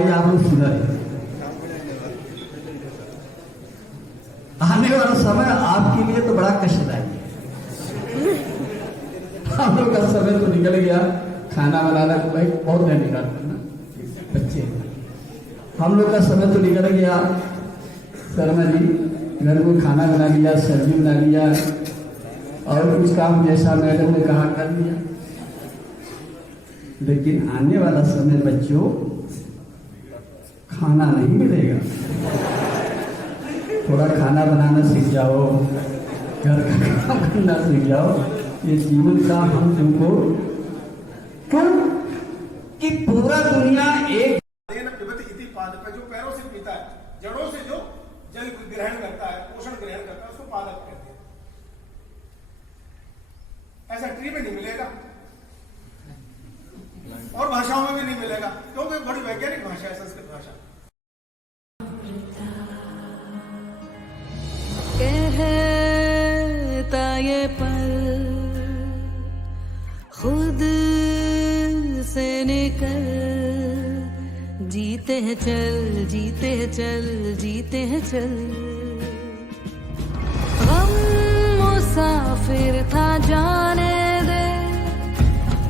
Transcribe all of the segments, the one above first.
भाई आप लोग सुधर। आने वाला समय आपके लिए तो बड़ा कष्टदायी है। हम लोग का समय तो निकल गया खाना बनाना को, भाई बहुत नहीं निकालता ना बच्चे, हम लोग का समय तो निकल गया। शर्मा जी घर को खाना बना लिया, सब्जी बना लिया और कुछ काम जैसा मैडम ने कहा कर लिया। लेकिन आने वाला समय बच्चों खाना नहीं मिलेगा। थोड़ा खाना बनाना सीख जाओ, घर का काम करना सीख जाओ। ये जीवन का हम तुमको क्यों कि पूरा दुनिया एक जो पैरों से पीता है, जड़ों से जो जल ग्रहण करता है, पोषण ग्रहण करता है, उसको पादप कहते हैं। ऐसा ट्री में नहीं मिलेगा और भाषाओं में भी नहीं मिलेगा, क्योंकि बड़ी वैज्ञानिक भाषा है संस्कृत भाषा। कहता ये पल खुद से निकल, जीते हैं चल, जीते हैं चल, जीते हैं चल। गम मुसाफिर था जाने दे,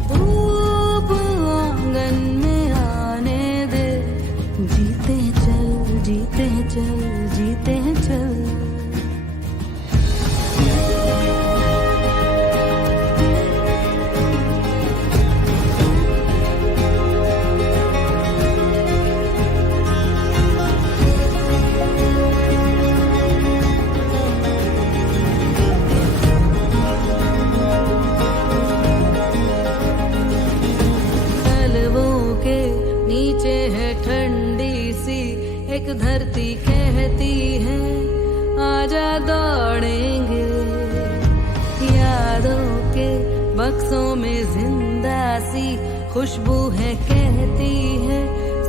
धूप आंगन में आने दे। जीते हैं चल, जीते हैं चल, जीते हैं चल। नीचे है ठंडी सी एक धरती, कहती है आजा दौड़ेंगे। यादों के बक्सों में जिंदा सी खुशबू है, कहती है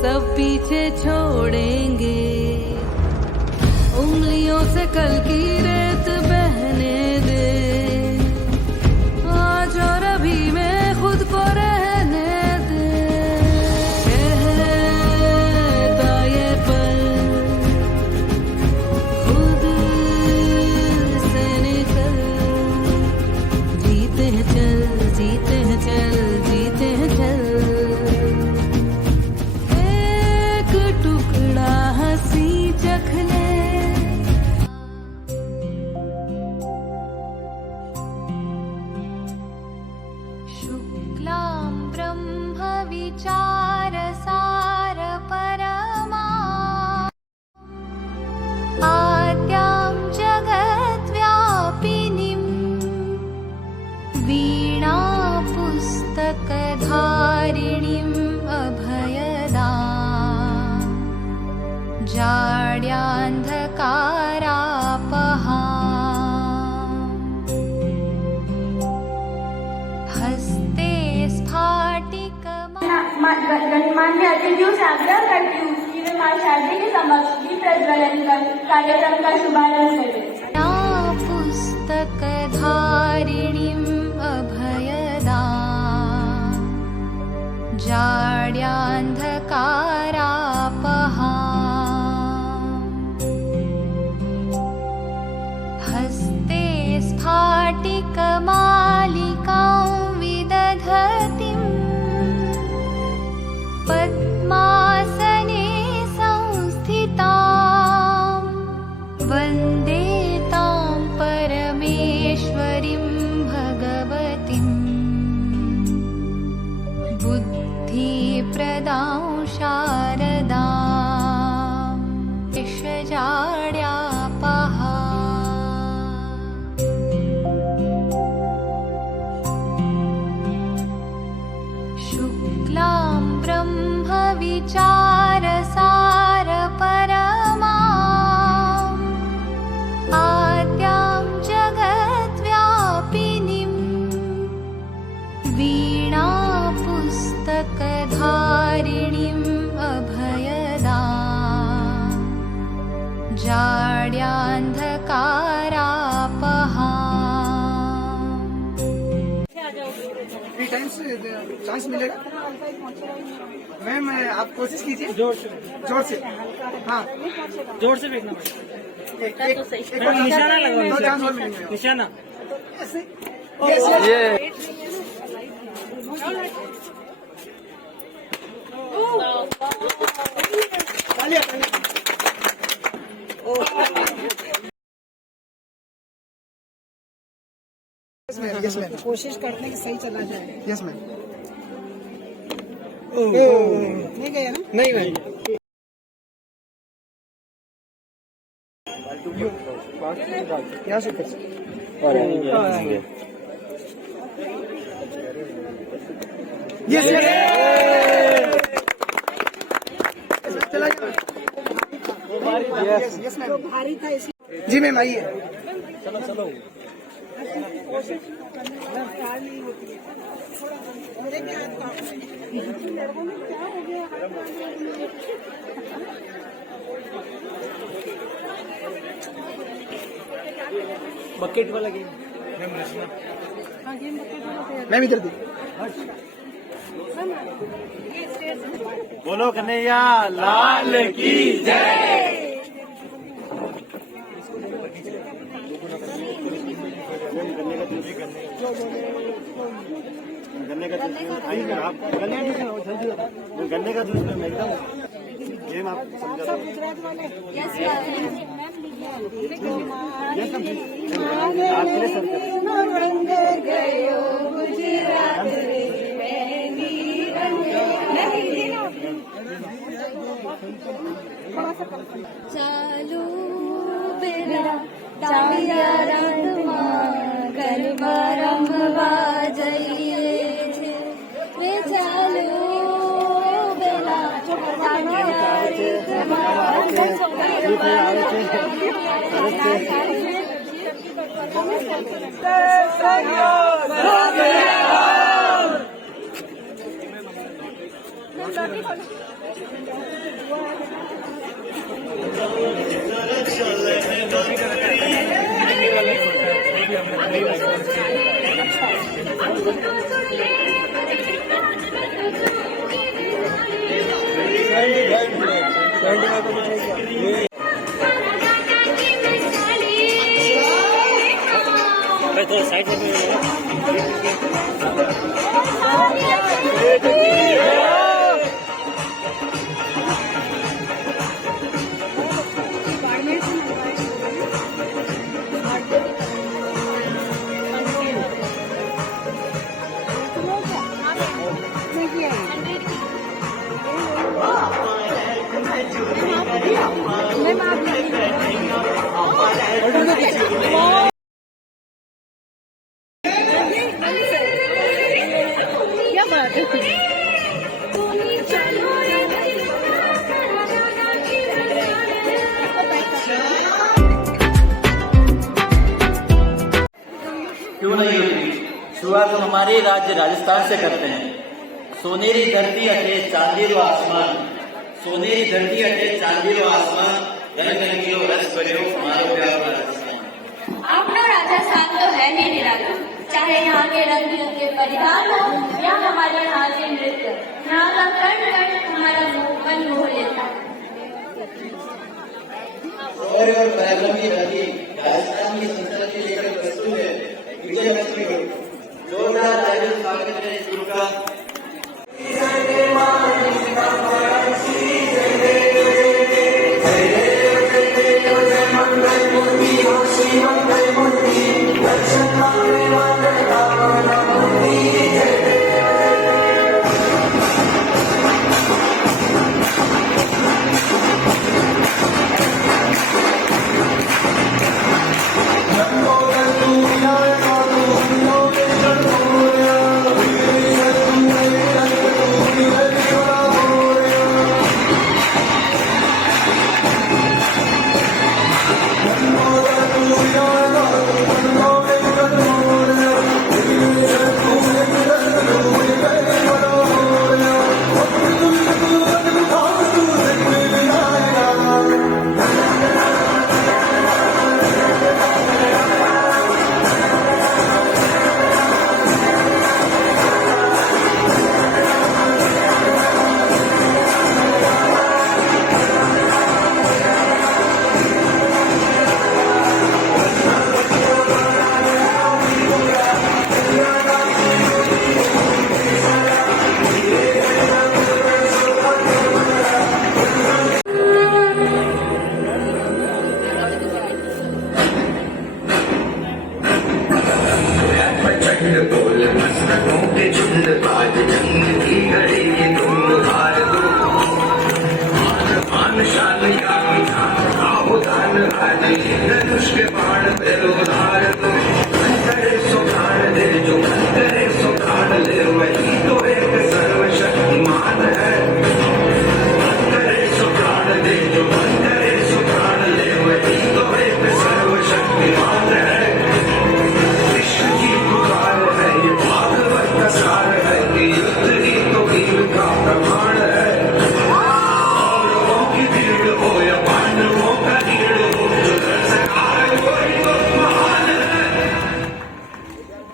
सब पीछे छोड़ेंगे। उंगलियों से कल की रेत बहने दे, आज और अभी में खुद को रहने दे। शुक्लां ब्रह्म विचार सार परमा, आद्यां जगद्व्यापिनीं वीणा पुस्तकधारिणीम् अभयदाम्, जाड्यान्धकारापहाम्। हस्ते गणमान्य अतिथियों से आग्रह करती हूँ कि वे मां शारदे के समक्ष दीप प्रज्वलन कर कार्यक्रम का शुभारंभ करें। पुस्तकधारिणीम् अभयदाम्, जाड्यान्धकारापहाम्। हस्ते स्फाटिकमालिकां विदधतीं, पद्मासने संस्थितां वन्दे चांस मिलेगा। मैम आप कोशिश कीजिए, जोर से, हाँ जोर से फेंकना पड़ेगा। एक निशाना लगवा, दो चांस और मिलेंगे। निशाना। यस मैम, कोशिश करते हैं कि सही चला जाए। Yes ma'am. नहीं गया ना? नहीं मैम, यहाँ से कर सकते। यस चला गया। यस मैम, भारी था इसलिए जी मैम आइए। रफ्तार नहीं होती है। मेरे भी हाथ कांप रहे हैं। लड़कों में क्या हो गया? बकेट वाला गेम। हाँ, गेम बकेट वाला तैयार। मैम इधर दी। बोलो कन्हैया लाल की जय। गन्ने का जूस आइए आप, गन्ने का जूस में एकदम गेम आप समझा दो। गुजरात वाले ચાલુ બેરા ડાળિયા રાતમાં ગરબા રમવા જઈએ છે રે ચાલુ બેરા ડાળિયા तो साइड से क्यों नहीं होती। शुरुआत हम हमारे राज्य राजस्थान से करते हैं। सोनेरी धरती अटे चांदीलो आसमान, सोनेरी धरती अटे चांदीलो आसमान, रंग रंगीलो रस भर्यो हमारो प्यारो राजस्थान। अपना राजस्थान तो है ही निराला, चाहे यहाँ के रंग बिरंगे परिधान हो या हमारे यहाँ के नृत्य, यहाँ का कण कण हमारा मन मोह लेता है। और पराक्रमी रवि राजस्थान की संस्कृति लेकर प्रस्तुत है विजयलक्ष्मी ग्रुप। जोरदार तालियों से स्वागत करें इस ग्रुप का।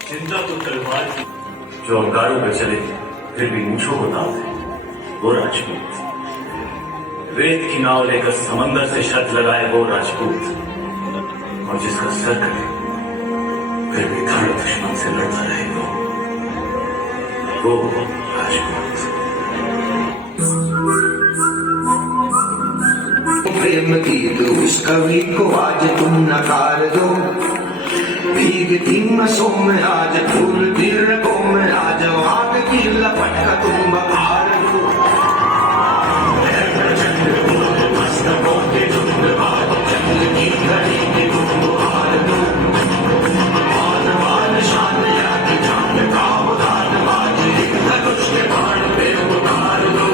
चिंता तो तलवार की जो अंगारों पे चले फिर भी मूछों को ताव है वो राजपूत। वेद की नाव लेकर समंदर से शर्त लगाए वो राजपूत, और जिसका सर कटे फिर भी खड़े दुश्मन से लड़ता रहे वो राजपूत। प्रेम की तो उस कवि को आज तुम नकार दो, भीगती मसों में आज फूल तिलकों में आज आग की लपट का तुम बखार दो। मस्तकों के झुंड आज जंग की घड़ी के तुम बुहार दो। मान मान शान याद चांद का उदान आज एक धनुष के बाण पे उतार दो।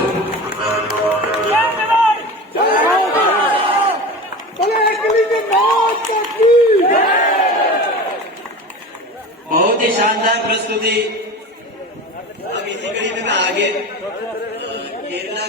बहुत ही शानदार प्रस्तुति। अब इसी कड़ी में मैं आगे केरला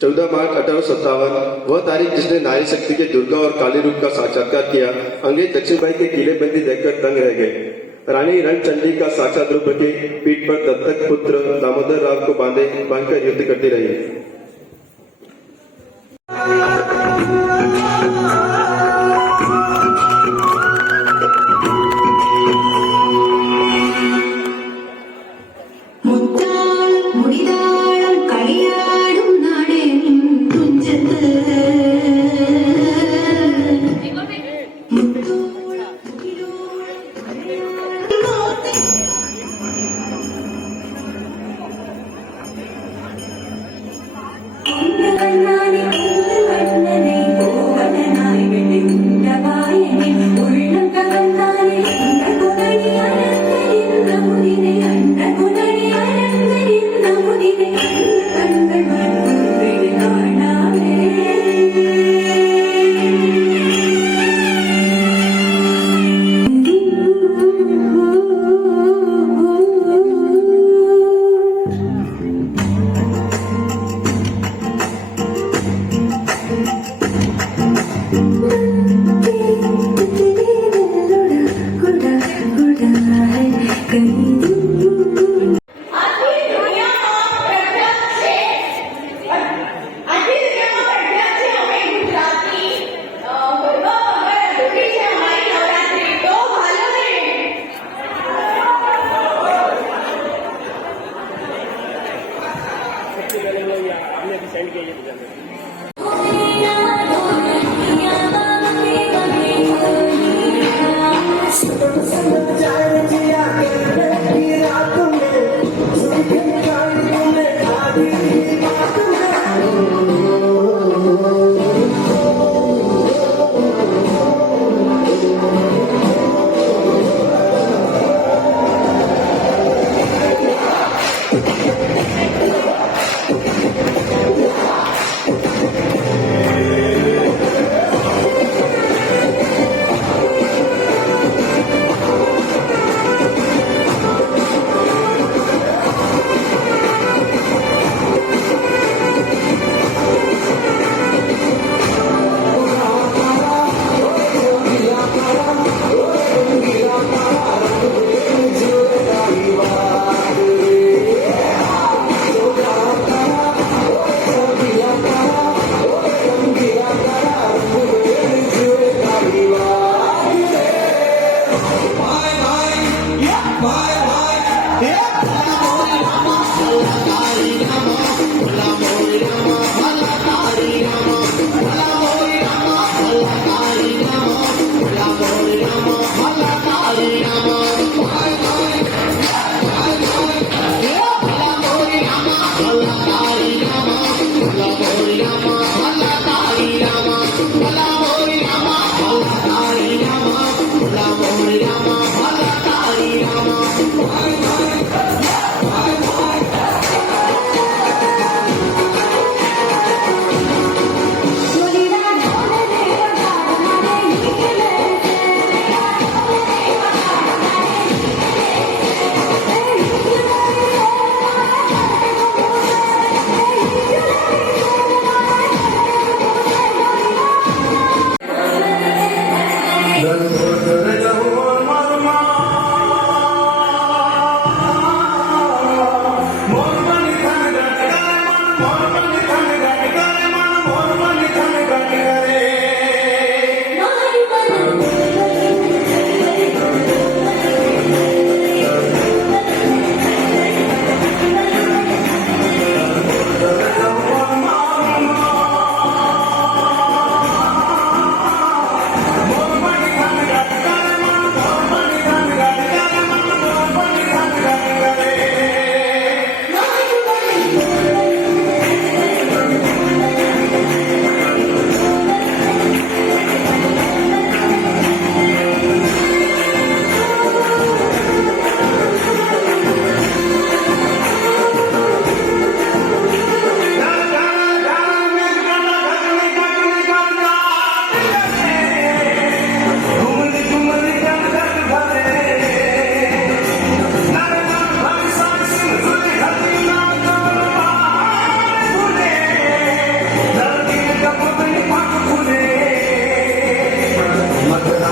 14 मार्च 1857 वह तारीख जिसने नारी शक्ति के दुर्गा और काली रूप का साक्षात्कार किया। अंग्रेज दक्षिणभाई के किलेबंदी देखकर दंग रह गए। रानी रणचंडी का साक्षात रूप के पीठ पर दत्तक पुत्र दामोदर राव को बांधकर युद्ध करती रही।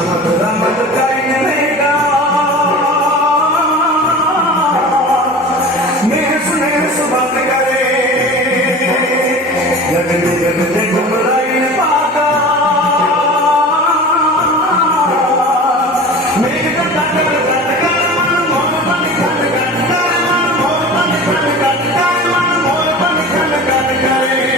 रमत रमत करेगा नेस बंद करे जगन जगन घुमराइन पाता मेघ कटर कटर मोहन खन खन मोहन खन खन मोहन खन खन करे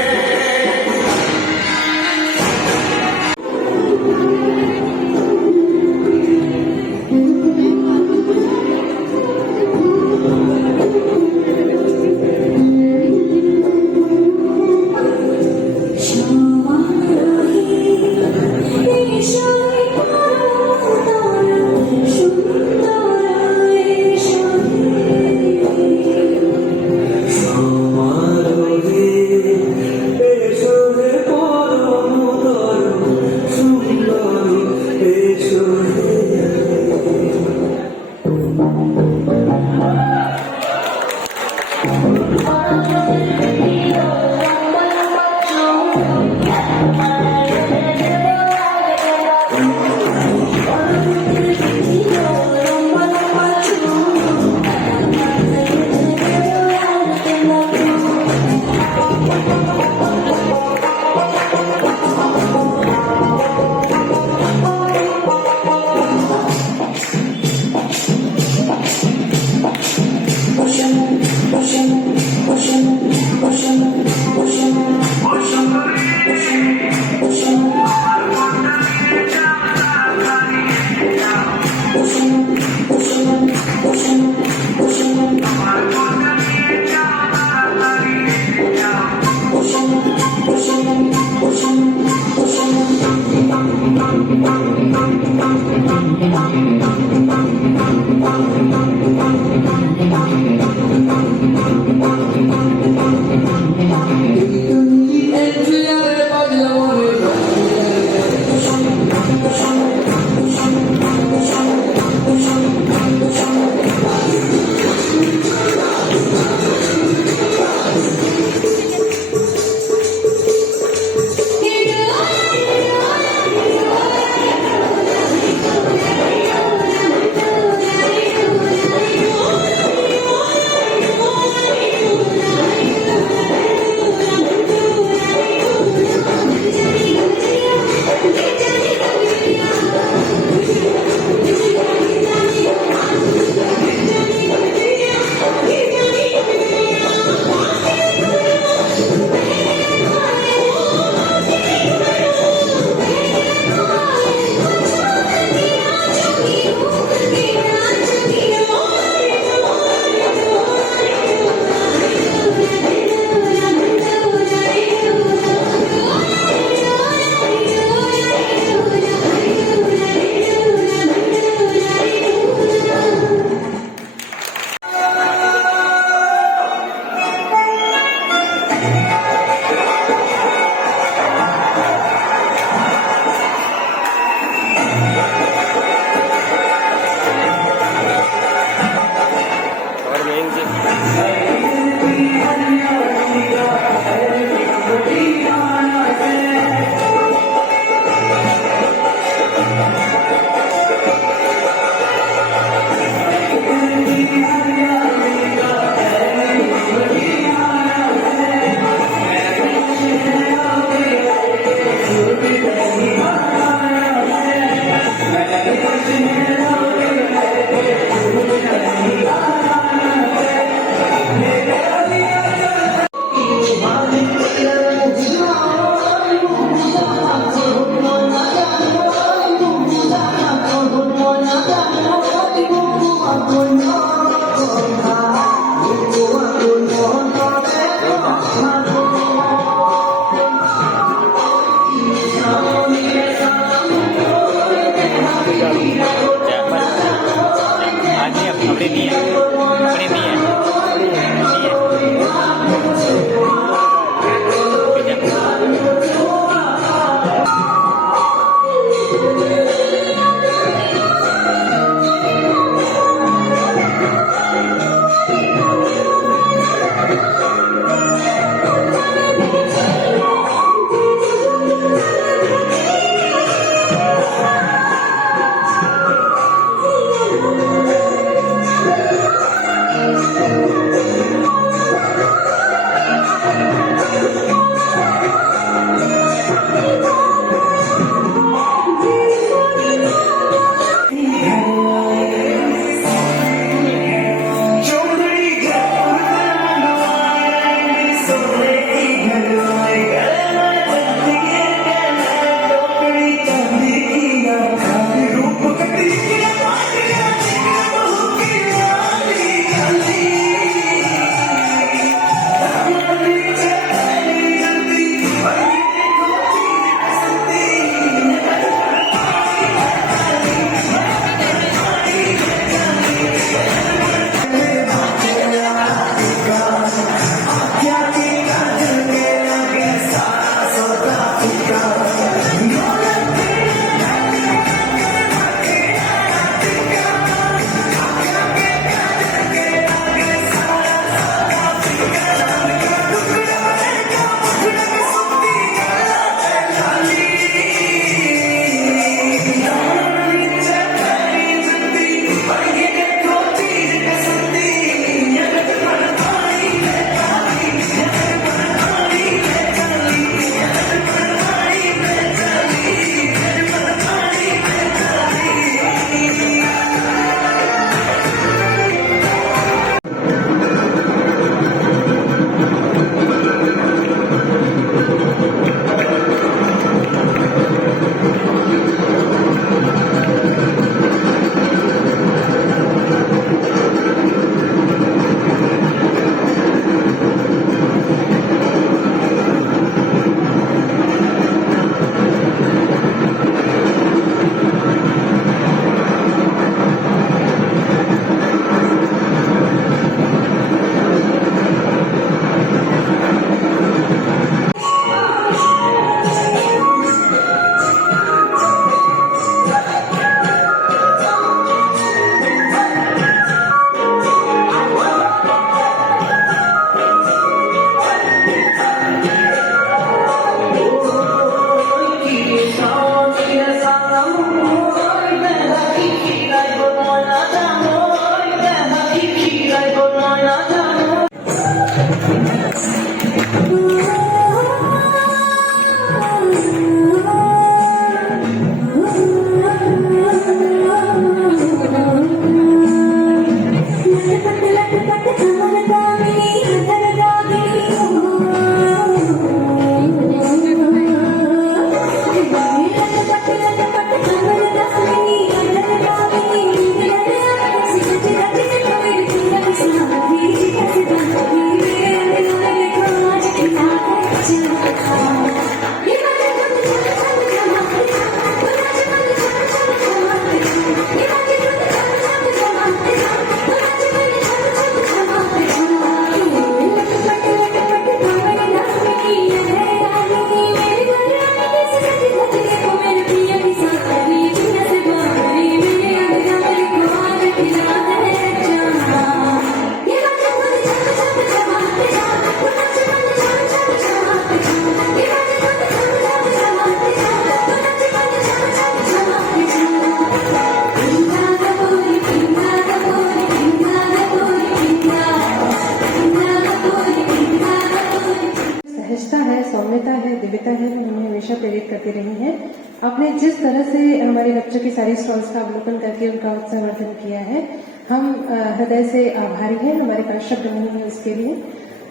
जिस तरह से हमारे बच्चों की सारी स्टॉल्स का अवलोकन करके उनका उत्साहवर्धन किया है, हम हृदय से आभारी हैं। हमारे पास शब्द नहीं है इसके लिए।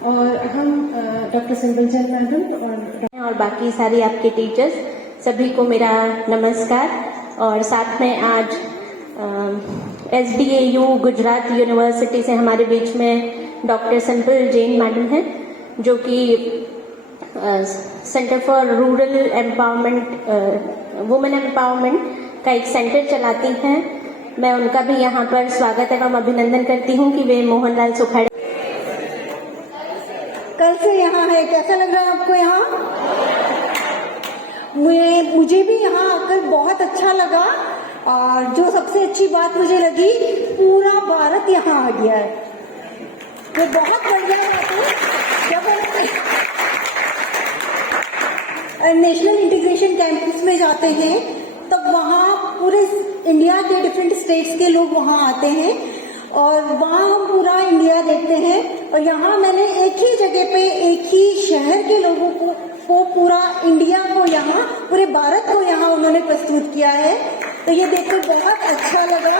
और हम डॉक्टर सिंपल चंद मैडम और बाकी सारी आपके टीचर्स सभी को मेरा नमस्कार। और साथ में आज SDAU गुजरात यूनिवर्सिटी से हमारे बीच में डॉक्टर सिंपल जैन मैडम हैं, जो कि centre for rural empowerment, women empowerment का एक सेंटर चलाती हैं। मैं उनका भी यहाँ पर स्वागत एवं अभिनंदन करती हूँ कि वे मोहनलाल सुखाड़े कल से यहाँ है। कैसा लग रहा है आपको यहाँ? मुझे भी यहाँ आकर बहुत अच्छा लगा। और जो सबसे अच्छी बात मुझे लगी, पूरा भारत यहाँ आ गया है। ये बहुत बढ़िया बात है। जब नेशनल इंटीग्रेशन कैंपस में जाते हैं तब वहाँ पूरे इंडिया के डिफरेंट स्टेट्स के लोग वहाँ आते हैं और वहाँ हम पूरा इंडिया देखते हैं। और यहाँ मैंने एक ही जगह पे एक ही शहर के लोगों को पूरा इंडिया को यहाँ, पूरे भारत को यहाँ उन्होंने प्रस्तुत किया है। तो ये देखकर बहुत अच्छा लगा।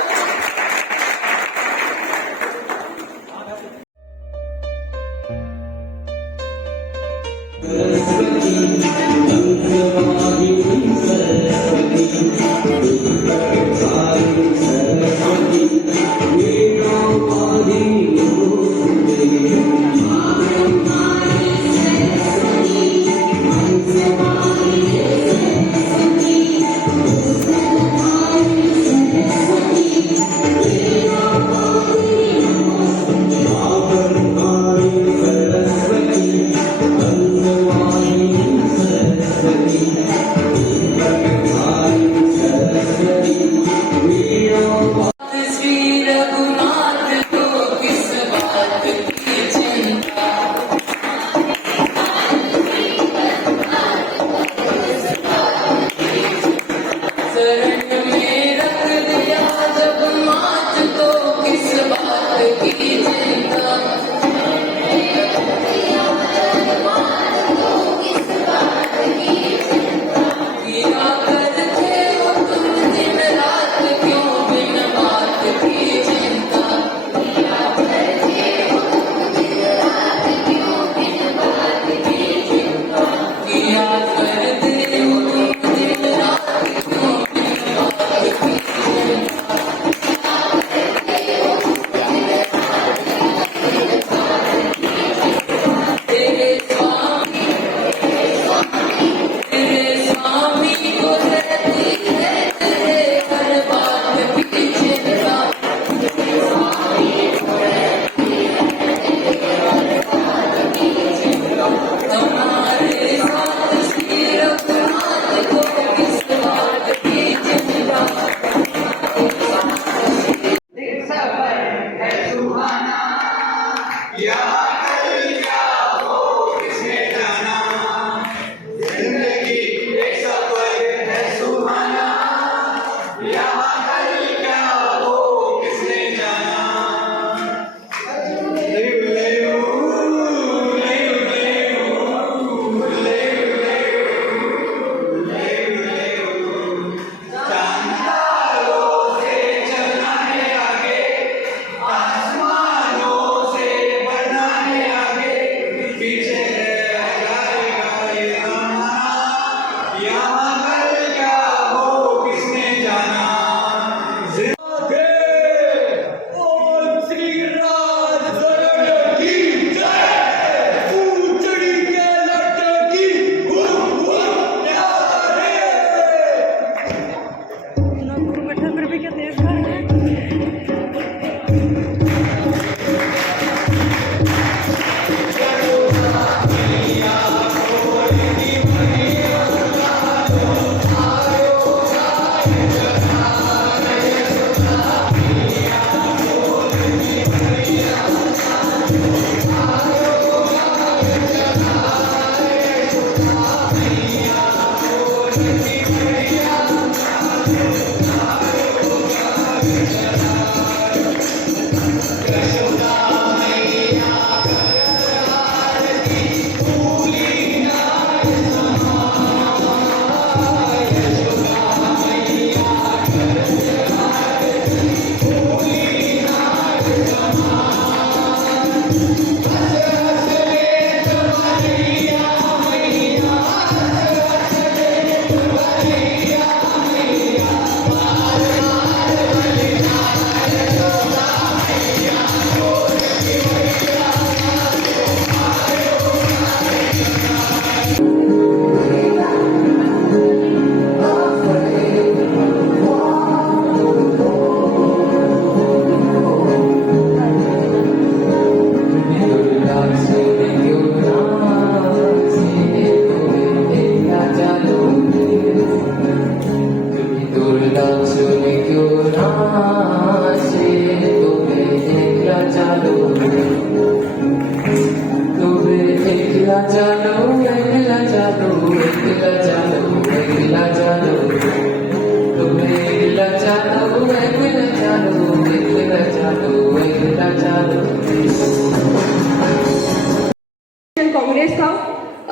कांग्रेस का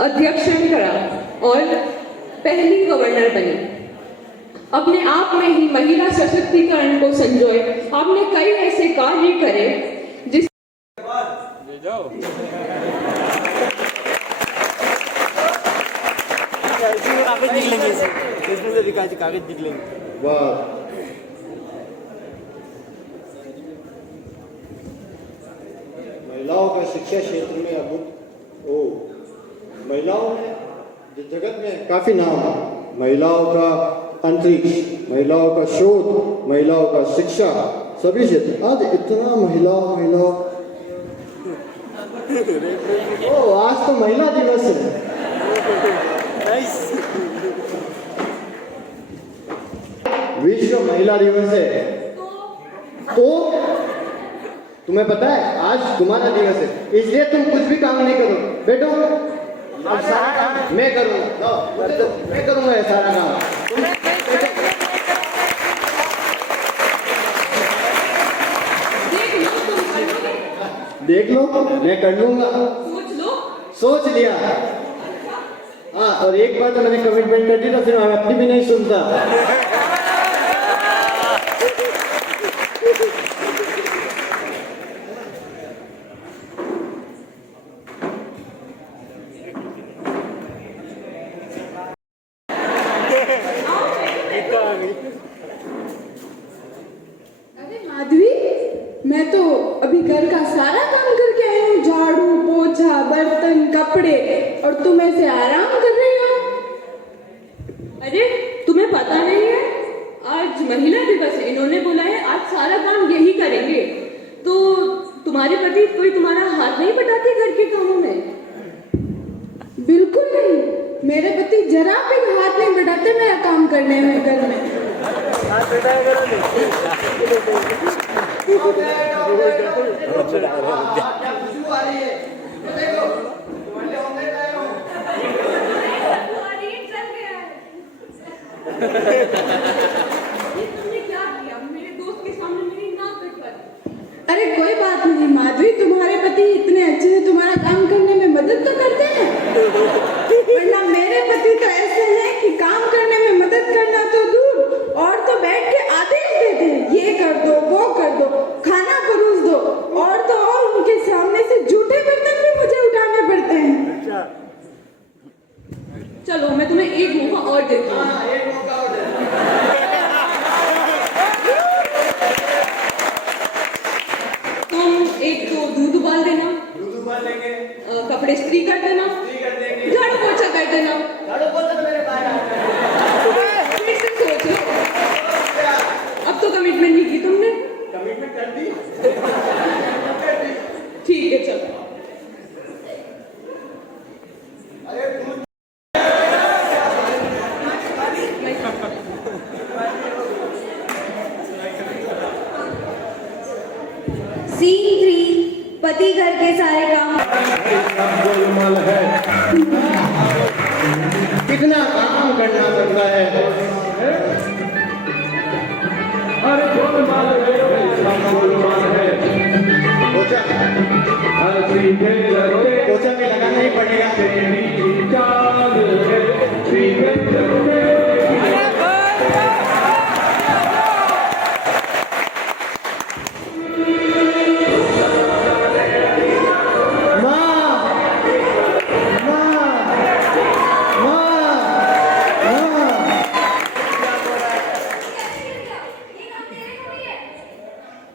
अध्यक्ष करा और पहली गवर्नर बनी। अपने आप में ही महिला सशक्तिकरण को संजोए आपने कई ऐसे कार्य करे जिस कागज निकलेंगे, इसमें से दिखाई कागज निकलेंगे। वाह, महिलाओं का शिक्षा क्षेत्र में महिलाओं ने जगत में काफी नाम है। महिलाओं का अंतरिक्ष, महिलाओं का शोध, महिलाओं का शिक्षा, सभी क्षेत्र आज इतना महिलाओं आज तो महिला दिवस है। विश्व महिला दिवस है, तो तुम्हें पता है आज तुम्हारा दिवस है, इसलिए तुम कुछ भी काम नहीं करो। बैठो, अब सारा काम मैं करूँगा, मैं करूँगा ये सारा काम। देख लो, मैं कर लूंगा। सोच लिया। हाँ, और एक बार तो मैंने कमिटमेंट कर दी तो फिर मैं अपनी भी नहीं सुनता। अरे माधवी, मैं तो अभी घर का सारा काम करके आई हूँ, झाड़ू पोछा बर्तन कपड़े, और तुम ऐसे आराम कर रही हो। अरे तुम्हें पता नहीं है आज महिला दिवस है, इन्होंने बोला है आज सारा काम यही करेंगे, तो तुम्हारे पति कोई तुम्हारा हाथ नहीं बटाते घर के कामों में? बिल्कुल नहीं, मेरे पति जरा भी हाथ नहीं बढ़ाते मेरा काम करने में घर में। अरे कोई बात नहीं माधवी, तुम्हारे पति इतने अच्छे से तुम्हारा काम करने में मदद तो करते हैं, वरना मेरे पति तो ऐसे हैं कि काम करने में मदद करना तो दूर, और तो बैठ के आदेश देते हैं, ये कर दो वो कर दो, खाना परोस दो, और तो और उनके सामने से जूठे बर्तन भी मुझे उठाने पड़ते हैं। चलो मैं तुम्हें एक मौका और देती हूँ। एक तो दूध उबाल देना, कपड़े इस्त्री कर देना, झाड़ू पोछा कर देना। फिर से सोच लो, अब तो कमिटमेंट नहीं की तुमने। कमिटमेंट कर दी। ठीक है चलो। सीन 3, पति घर के सारे काम। गोलमाल है, कितना काम करना पड़ता है। अरे गोलमाल है, पोछा भी लगाना ही पड़ेगा।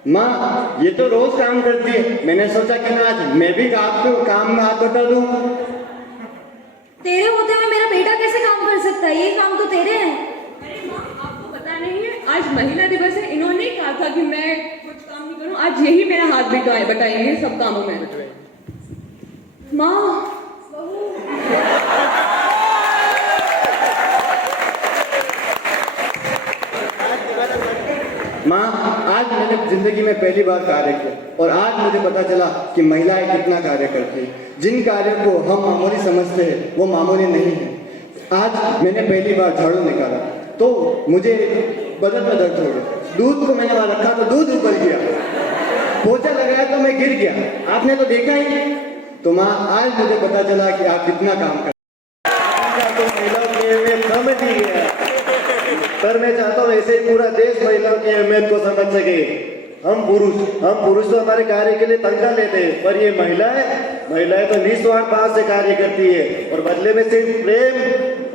माँ, ये तो रोज काम करती है, मैंने सोचा कि आज मैं भी आपको काम में हाथ बता दूं। तेरे होते हुए मेरा बेटा कैसे काम कर सकता है? ये काम तो तेरे हैं। अरे माँ, आपको पता नहीं है आज महिला दिवस है, इन्होंने कहा था कि मैं कुछ काम नहीं करूं, आज यही मेरा हाथ बटाएंगे सब कामों में। माँ माँ, आज मैंने जिंदगी में पहली बार कार्य किया और आज मुझे पता चला कि महिलाएं कितना कार्य करती हैं। जिन कार्यों को हम मामूली समझते हैं वो मामूली नहीं है। आज मैंने पहली बार झाड़ू निकाला तो मुझे बदन में दर्द हो गया। दूध को मैंने वहां रखा तो दूध उबल गया, पोछा लगाया तो मैं गिर गया, आपने तो देखा ही। तो माँ आज मुझे पता चला कि आप कितना काम कर तो महिलाओं की अहमियत समझ ही गया, पर मैं चाहता हूँ ऐसे ही पूरा देश महिलाओं की अहमियत को समझ सके। हम पुरुष तो हमारे कार्य के लिए तनख्वाह लेते हैं, पर ये महिलाएं तो निस्वार्थ भाव से कार्य करती है और बदले में सिर्फ प्रेम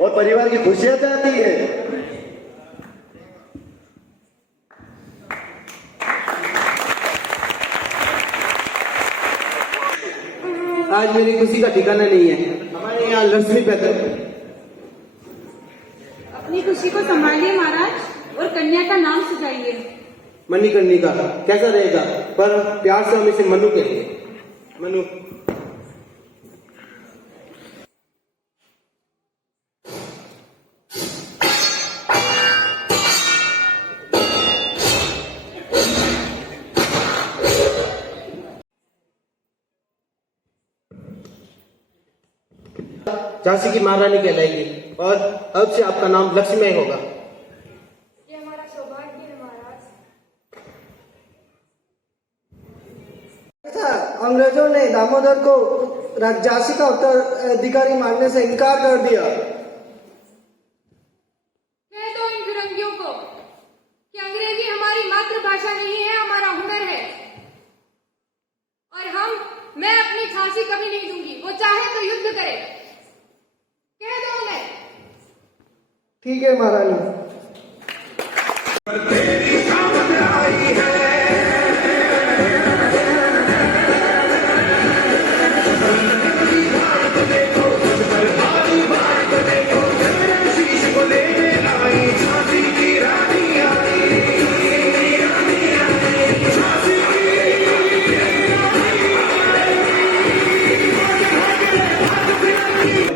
और परिवार की खुशियां चाहती है। आज मेरी खुशी का ठिकाना नहीं है। हमारे यहाँ लक्ष्मी पैदा। अपनी खुशी को संभालिए महाराज और कन्या का नाम सुझाइए। मणिकर्णिका कैसा रहेगा, पर प्यार से हम इसे मनु कहेंगे। मनु। झांसी की महारानी कहलाएगी और अब से आपका नाम लक्ष्मी होगा। ये हमारा सौभाग्य है महाराज। अंग्रेजों ने दामोदर को झांसी का उत्तराधिकारी मानने से इनकार कर दिया। कह दो इन फिरंगियों को कि अंग्रेजी हमारी मातृभाषा नहीं है, हमारा हुनर है। और मैं अपनी झांसी कभी नहीं दूंगी, वो चाहे तो युद्ध करे। कह दो उन्हें। ठीक है महारानी।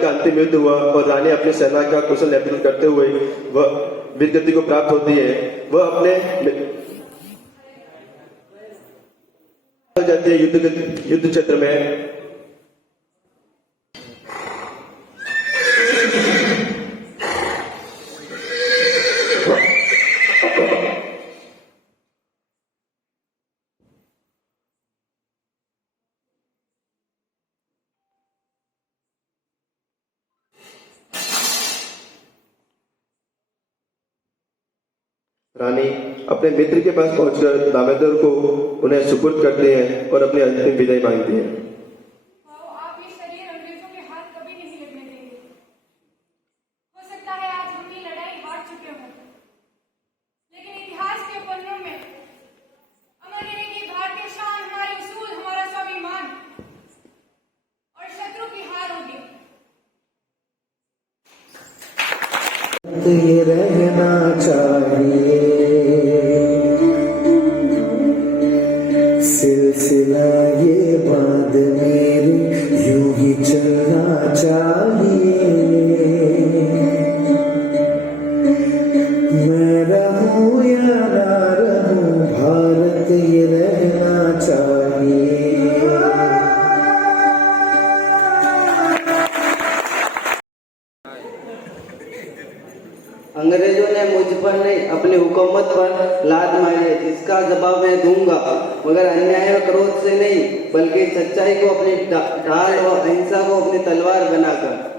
अंतिम युद्ध हुआ और रानी अपनी सेना का कुशल नेतृत्व करते हुए वह वीरगति को प्राप्त होती है। वह अपने जाती है युद्ध क्षेत्र में। रानी अपने मित्र के पास पहुंचकर दामोदर को उन्हें सुपुर्द करते हैं और अपनी अंतिम विदाई मांगती हैं। आप ये शरीर अंग्रेजों के हाथ कभी नहीं लगने देंगे। हो सकता है आज हम ये लड़ाई हार चुके हों, लेकिन इतिहास के पन्नों में अमर रहेगी भारतीय शान, हमारे उसूल, हमारा स्वाभिमान, और शत्रु की हार होगी। ये रहना चाहिए, सिलसिला ये बात मेरी यूं ही चलना चाहिए। मैं रहूं या ना रहूं, भारत ये रहना चाहिए। अंग्रेजों ने मुझ पर नहीं अपनी हुकूमत पर लात मारी है, जिसका जवाब मैं दूंगा, मगर अन्याय और क्रोध से नहीं, बल्कि सच्चाई को अपनी ढाल और अहिंसा को अपनी तलवार बनाकर।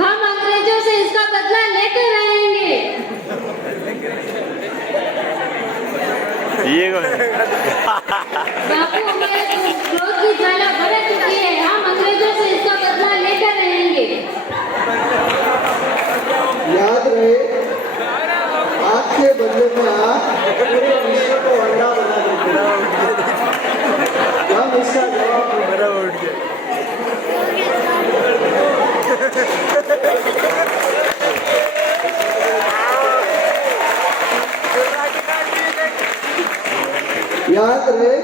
हम अंग्रेजों से इसका बदला लेकर रहेंगे। बापू, हमारे क्रोध की ज्वाला भड़क चुकी है, हम अंग्रेजों से इसका बदला लेकर रहेंगे। याद रहे, आग के बदले में आग पूरे विश्व को अंडा बना देते हैं। हम इसका जवाब याद रहे,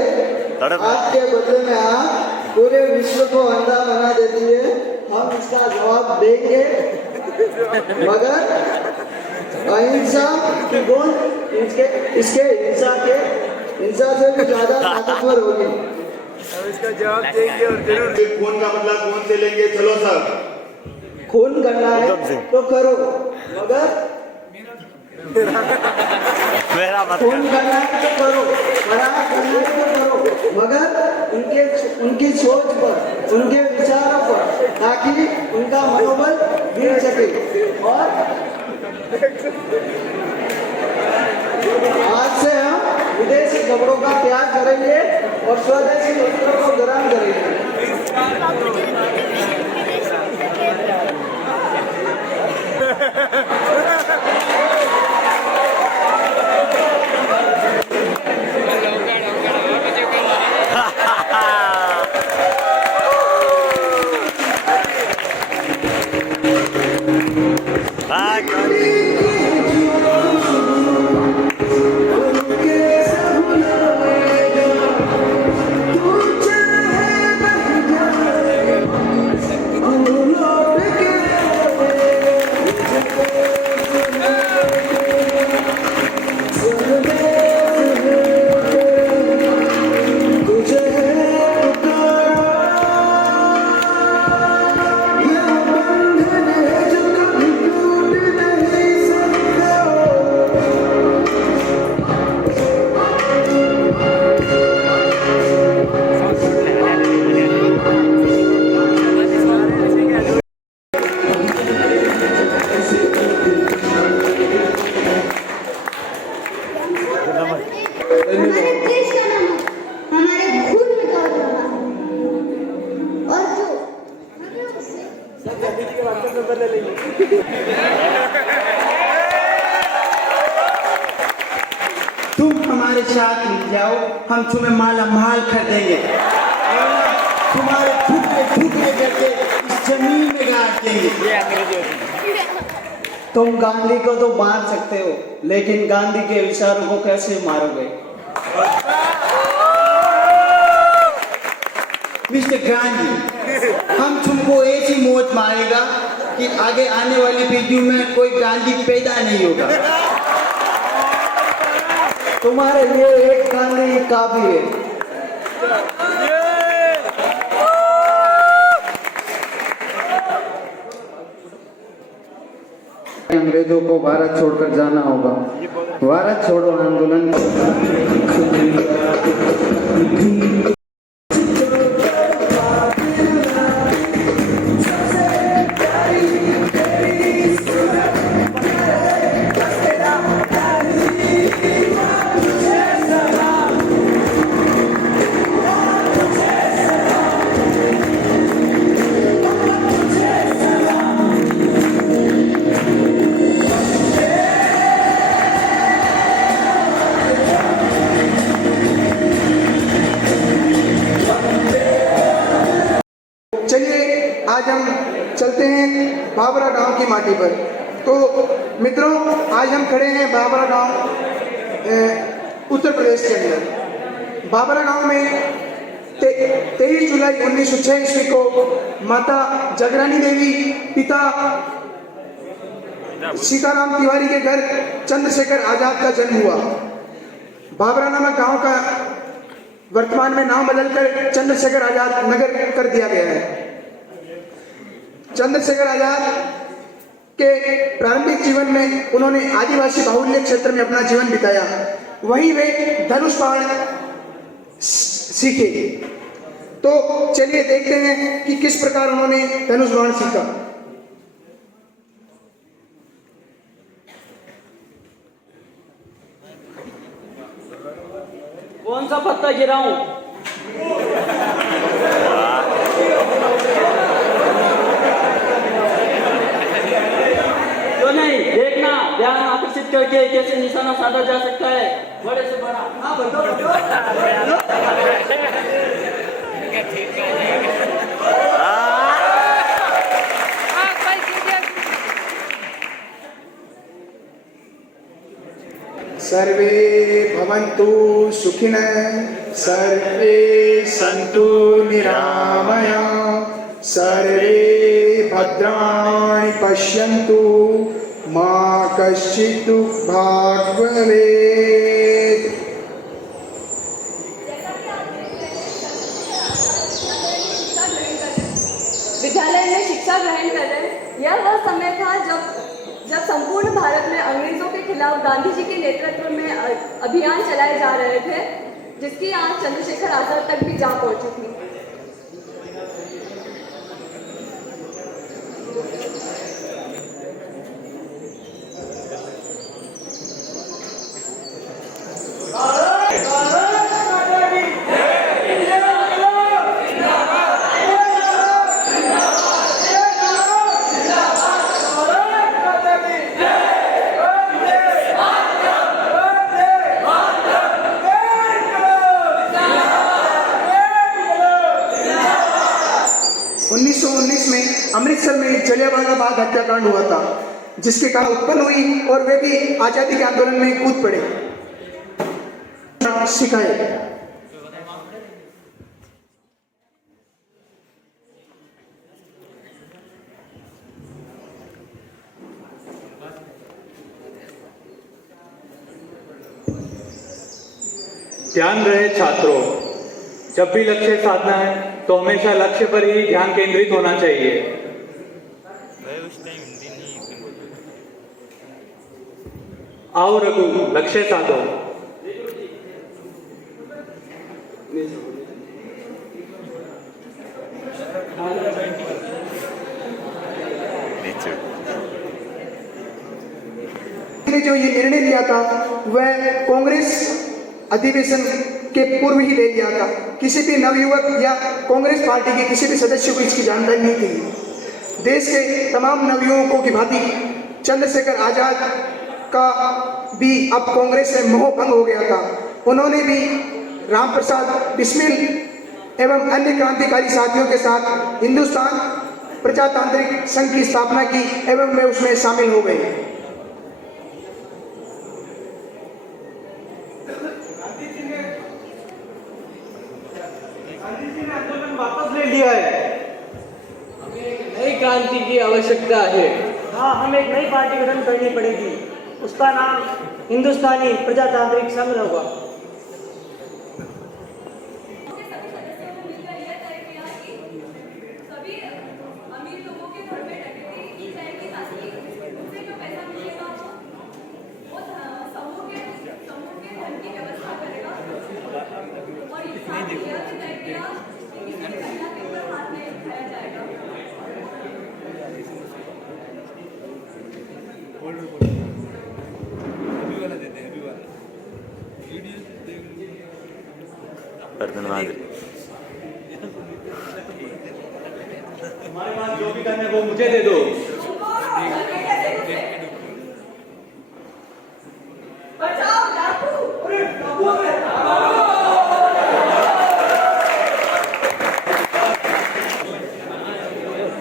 आग के बदले में आग पूरे विश्व को अंधा बना देती है। हम इसका जवाब देंगे, मगर अहिंसा की गूंज इसके हिंसा से भी ज्यादा ताकतवर होगी। इसका जवाब देंगे और जरूर। खून का बदला कौन से लेंगे? चलो सर, खून करना है तो करो, मगर खून करना है तो करो, बड़ा करना है तो करो, मगर उनकी सोच पर, उनके विचारों पर, ताकि उनका मनोबल गिर सके। और आज से हम विदेशी कपड़ों का त्याग करेंगे और स्वदेशी वस्त्रों को ग्रहण करेंगे। हमारे देश का नाम हमारे खून में दौड़ रहा है और जो तुम हमारे साथ मिल जाओ, हम तुम्हें माला माल कर देंगे, तुम्हारे ठुकरे करके इस जमीन में गाड़ देंगे। तुम गांधी को तो मार सकते हो, लेकिन गांधी के विचारों को कैसे मारोगे? मिस्टर गांधी, हम तुमको ऐसी मौत मारेगा कि आगे आने वाली पीढ़ियों में कोई गांधी पैदा नहीं होगा। तुम्हारे लिए एक गांधी काफी है। अंग्रेजों को भारत छोड़कर जाना होगा। भारत छोड़ो आंदोलन आज हम चलते हैं बाबरा गांव की माटी पर। तो मित्रों, आज हम खड़े हैं बाबरा गांव उत्तर प्रदेश के अंदर। बाबरा गांव में 23 जुलाई 1906 ईस्वी को माता जगरानी देवी पिता सीताराम तिवारी के घर चंद्रशेखर आजाद का जन्म हुआ। बाबरा नामक गांव का वर्तमान में नाम बदलकर चंद्रशेखर आजाद नगर कर दिया गया है। चंद्रशेखर आजाद के प्रारंभिक जीवन में उन्होंने आदिवासी बाहुल्य क्षेत्र में अपना जीवन बिताया। वहीं वे धनुष बाण सीखे। तो चलिए देखते हैं कि किस प्रकार उन्होंने धनुष बाण सीखा। कौन सा पत्ता गिराऊं? क्यों नहीं, देखना, ध्यान आकर्षित करके कैसे निशाना साधा जा सकता है, बड़े से बड़ा। हाँ, सर्वे भवन्तु सुखिनः, सर्वे सन्तु निरामया, सर्वे भद्राणि पश्यन्तु, मा कश्चित् दुःखभाग् भवेत्। विद्यालय में शिक्षा ग्रहण कर रहे, यह वह समय था जब संपूर्ण भारत में अंग्रेजों के खिलाफ गांधी जी के नेतृत्व में अभियान चलाए जा रहे थे, जिसकी आंच चंद्रशेखर आजाद तक भी जा पहुंची थी। अमृतसर में जलियांवाला बाग हत्याकांड हुआ था, जिसके कारण उत्पन्न हुई और वे भी आजादी के आंदोलन में कूद पड़े, सिखाए। ध्यान रहे छात्रों, जब भी लक्ष्य साधना है तो हमेशा लक्ष्य पर ही ध्यान केंद्रित होना चाहिए। आओ रघु, लक्ष्य साधो। जो ये निर्णय लिया था वह कांग्रेस अधिवेशन के पूर्व ही ले लिया था। किसी भी नवयुवक या कांग्रेस पार्टी के किसी भी सदस्य को इसकी जानकारी नहीं थी। देश के तमाम नवयुवकों की भांति चंद्रशेखर आजाद का भी अब कांग्रेस से मोह भंग हो गया था। उन्होंने भी राम प्रसाद बिस्मिल एवं अन्य क्रांतिकारी साथियों के साथ हिंदुस्तान प्रजातांत्रिक संघ की स्थापना की एवं वे उसमें शामिल हो गए। वापस ले लिया है। हमें नई क्रांति की आवश्यकता है। हाँ, हमें एक नई पार्टी गठन करनी पड़ेगी। उसका नाम हिंदुस्तानी प्रजातांत्रिक संघ होगा। हमारे पास जो भी करने वो मुझे दे दो।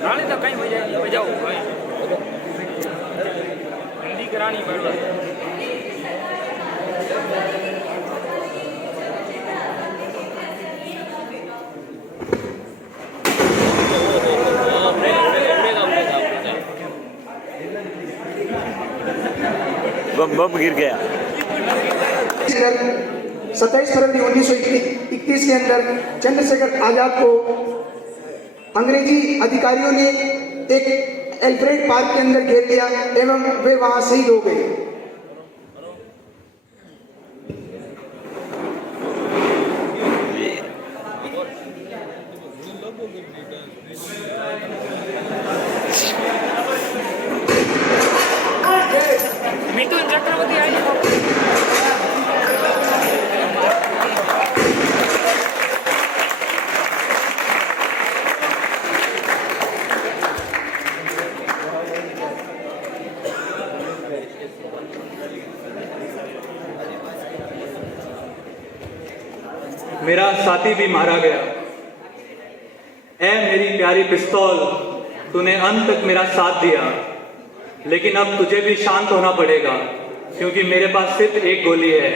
रानी तो कहीं बजाओ हिंदी करानी बराबर। बम गिर गया। 27 फरवरी 1931 के अंदर चंद्रशेखर आजाद को अंग्रेजी अधिकारियों ने एक एल्फ्रेड पार्क के अंदर घेर लिया एवं वे वहां शहीद हो गए। मिथुन चक्रवर्ती आई। मेरा साथी भी मारा गया। ऐ मेरी प्यारी पिस्तौल, तूने अंत तक मेरा साथ दिया, लेकिन अब तुझे भी शांत होना पड़ेगा। क्योंकि मेरे पास सिर्फ एक गोली है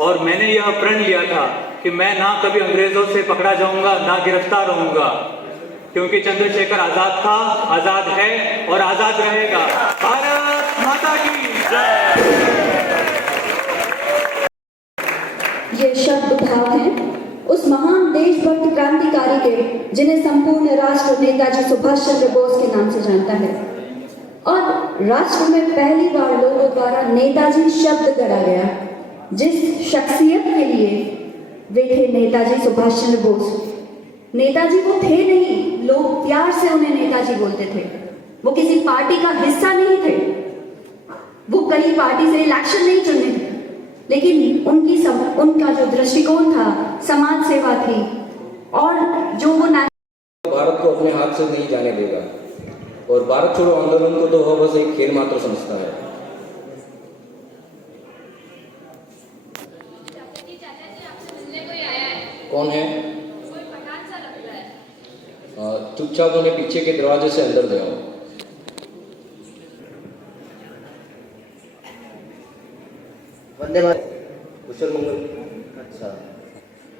और मैंने यह प्रण लिया था कि मैं ना कभी अंग्रेजों से पकड़ा जाऊंगा ना गिरफ्तार रहूंगा, क्योंकि चंद्रशेखर आजाद था, आजाद है और आजाद रहेगा। भारत माता की जय। ये शब्द भाव है उस महान देशभक्त क्रांतिकारी के जिन्हें संपूर्ण राष्ट्र नेताजी सुभाष चंद्र बोस के नाम से जानता है, और राष्ट्र में पहली बार लोगों द्वारा नेताजी शब्द गढ़ा गया। जिस शख्सियत के लिए वे थे नेताजी सुभाष चंद्र बोस, नेताजी वो थे नहीं, लोग प्यार से उन्हें नेताजी बोलते थे। वो किसी पार्टी का हिस्सा नहीं थे, वो कहीं पार्टी से इलेक्शन नहीं चुने थे, लेकिन उनका जो दृष्टिकोण था समाज सेवा थी, और जो वो भारत को अपने हाथ से नहीं जाने देगा, और भारत छोड़ो आंदोलन को तो वह बस एक खेल मात्र समझता है। कौन है? चुपचाप उन्हें पीछे के दरवाजे से अंदर ले आओ। वंदे मातरम। कुशल मंगल। अच्छा,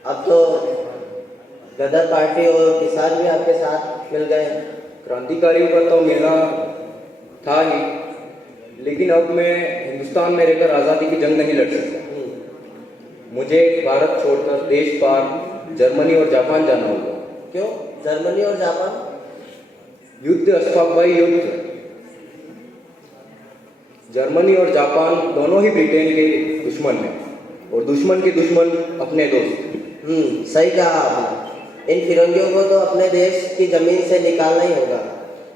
अब तो गदर पार्टी और किसान भी आपके साथ मिल गए। क्रांतिकारियों का तो मिलना था ही, लेकिन अब मैं हिंदुस्तान में रहकर आज़ादी की जंग नहीं लड़ सकता। मुझे भारत छोड़कर देश पार जर्मनी और जापान जाना होगा। क्यों जर्मनी और जापान? युद्ध अस्थायी युद्ध। जर्मनी और जापान दोनों ही ब्रिटेन के दुश्मन हैं, और दुश्मन के दुश्मन अपने दोस्त। सही कहा आपने। इन फिरंगियों को तो अपने देश की जमीन से निकालना ही होगा,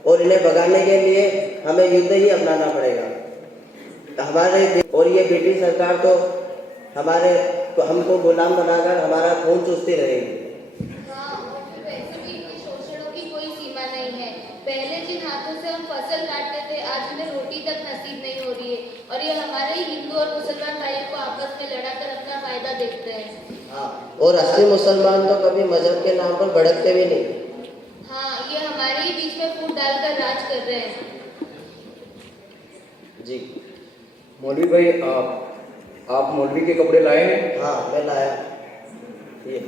और इन्हें भगाने के लिए हमें युद्ध ही अपनाना पड़ेगा। हमारे और ये ब्रिटिश सरकार तो हमको गुलाम बनाकर हमारा खून चूसती रहेगी। पहले जिन हाथों से हम फसल काटते थे, आज हमें रोटी तक नसीब नहीं हो रही है, और ये हमारे ही हिंदू और मुसलमान भाइयों को आपस में लड़ाकर अपना फायदा देखते हैं। हाँ, और असली मुसलमान तो कभी मजहब के नाम पर भड़कते भी नहीं। हाँ, ये हमारे ही बीच में फूट डालकर राज कर रहे हैं। जी मौलवी भाई, आप मौलवी के कपड़े लाए हैं? हाँ, मैं लाया। ये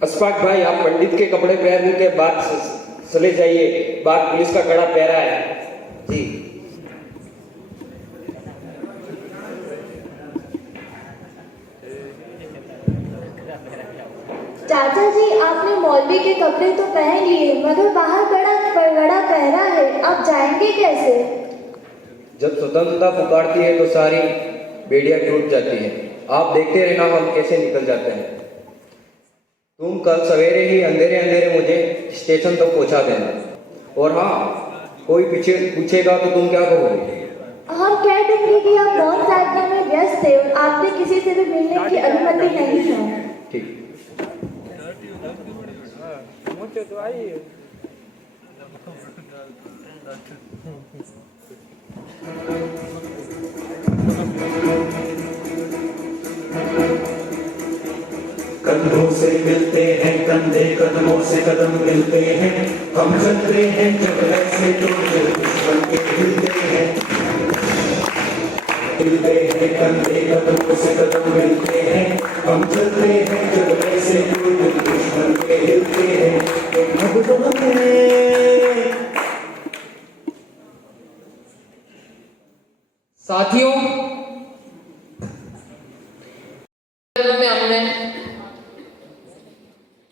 अशफाक भाई, आप पंडित के कपड़े पहनने के बाद चले जाइए, बात पुलिस का कड़ा पहरा है। जी। चाचा जी, आपने मौलवी के कपड़े तो पहन लिए, मगर बाहर बड़ा पहरा है, आप जाएंगे कैसे? जब स्वतंत्रता पुकारती है तो सारी बेड़ियां टूट जाती हैं। आप देखते रहना हम कैसे निकल जाते हैं। तुम कल सवेरे ही अंधेरे अंधेरे मुझे स्टेशन तक पहुंचा देना, और हाँ, कोई पीछे पूछेगा तो तुम क्या कहोगे? हम कह देंगे कि आप बहुत साधना में व्यस्त थे और आपने किसी से भी मिलने की अनुमति नहीं है। ठीक। कंधों से मिलते हैं कंधे, कदमों से कदम मिलते हैं, हम चलते हैं जब ऐसे तो दिल दुश्मन के हिलते हैं कंधे, कदमों से कदम मिलते हैं, हम चलते हैं जब ऐसे तो दिल दुश्मन के हिलते हैं। साथियों, में हमने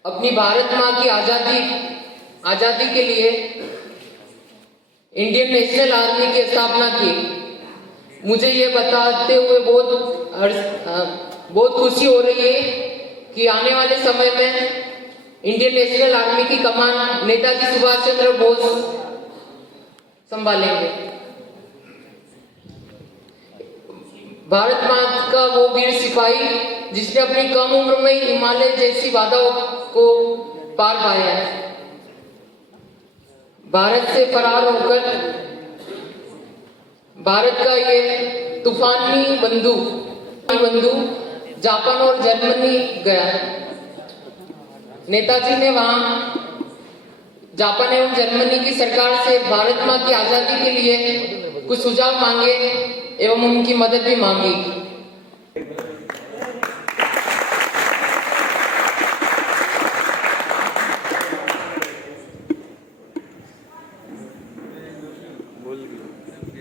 अपनी भारत माँ की आजादी के लिए इंडियन नेशनल आर्मी की स्थापना की। मुझे ये बताते हुए बहुत खुशी हो रही है कि आने वाले समय में इंडियन नेशनल आर्मी की कमान नेताजी सुभाष चंद्र बोस संभालेंगे। भारत माँ का वो वीर सिपाही जिसने अपनी कम उम्र में हिमालय जैसी बाधाओं को पार पाया है, भारत से फरार होकर भारत का ये तूफानी बंदूक पानी बंधु जापान और जर्मनी गया। नेताजी ने वहां जापान एवं जर्मनी की सरकार से भारत मां की आजादी के लिए कुछ सुझाव मांगे एवं उनकी मदद भी मांगी।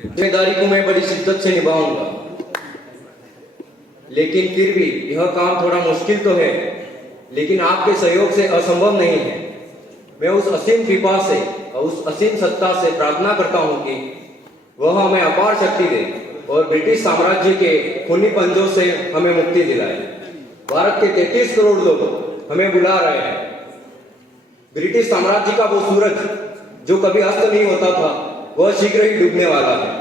जिम्मेदारी को मैं बड़ी शिद्दत से निभाऊंगा, लेकिन फिर भी यह काम थोड़ा मुश्किल तो है, लेकिन आपके सहयोग से असंभव नहीं है। मैं उस असीम कृपा से और उस असीम सत्ता से प्रार्थना करता हूं कि वह हमें अपार शक्ति दे और ब्रिटिश साम्राज्य के खूनी पंजों से हमें मुक्ति दिलाए। भारत के 33 करोड़ लोग हमें बुला रहे हैं। ब्रिटिश साम्राज्य का वो सूरज जो कभी अस्त नहीं होता था, वह शीघ्र ही डूबने वाला है।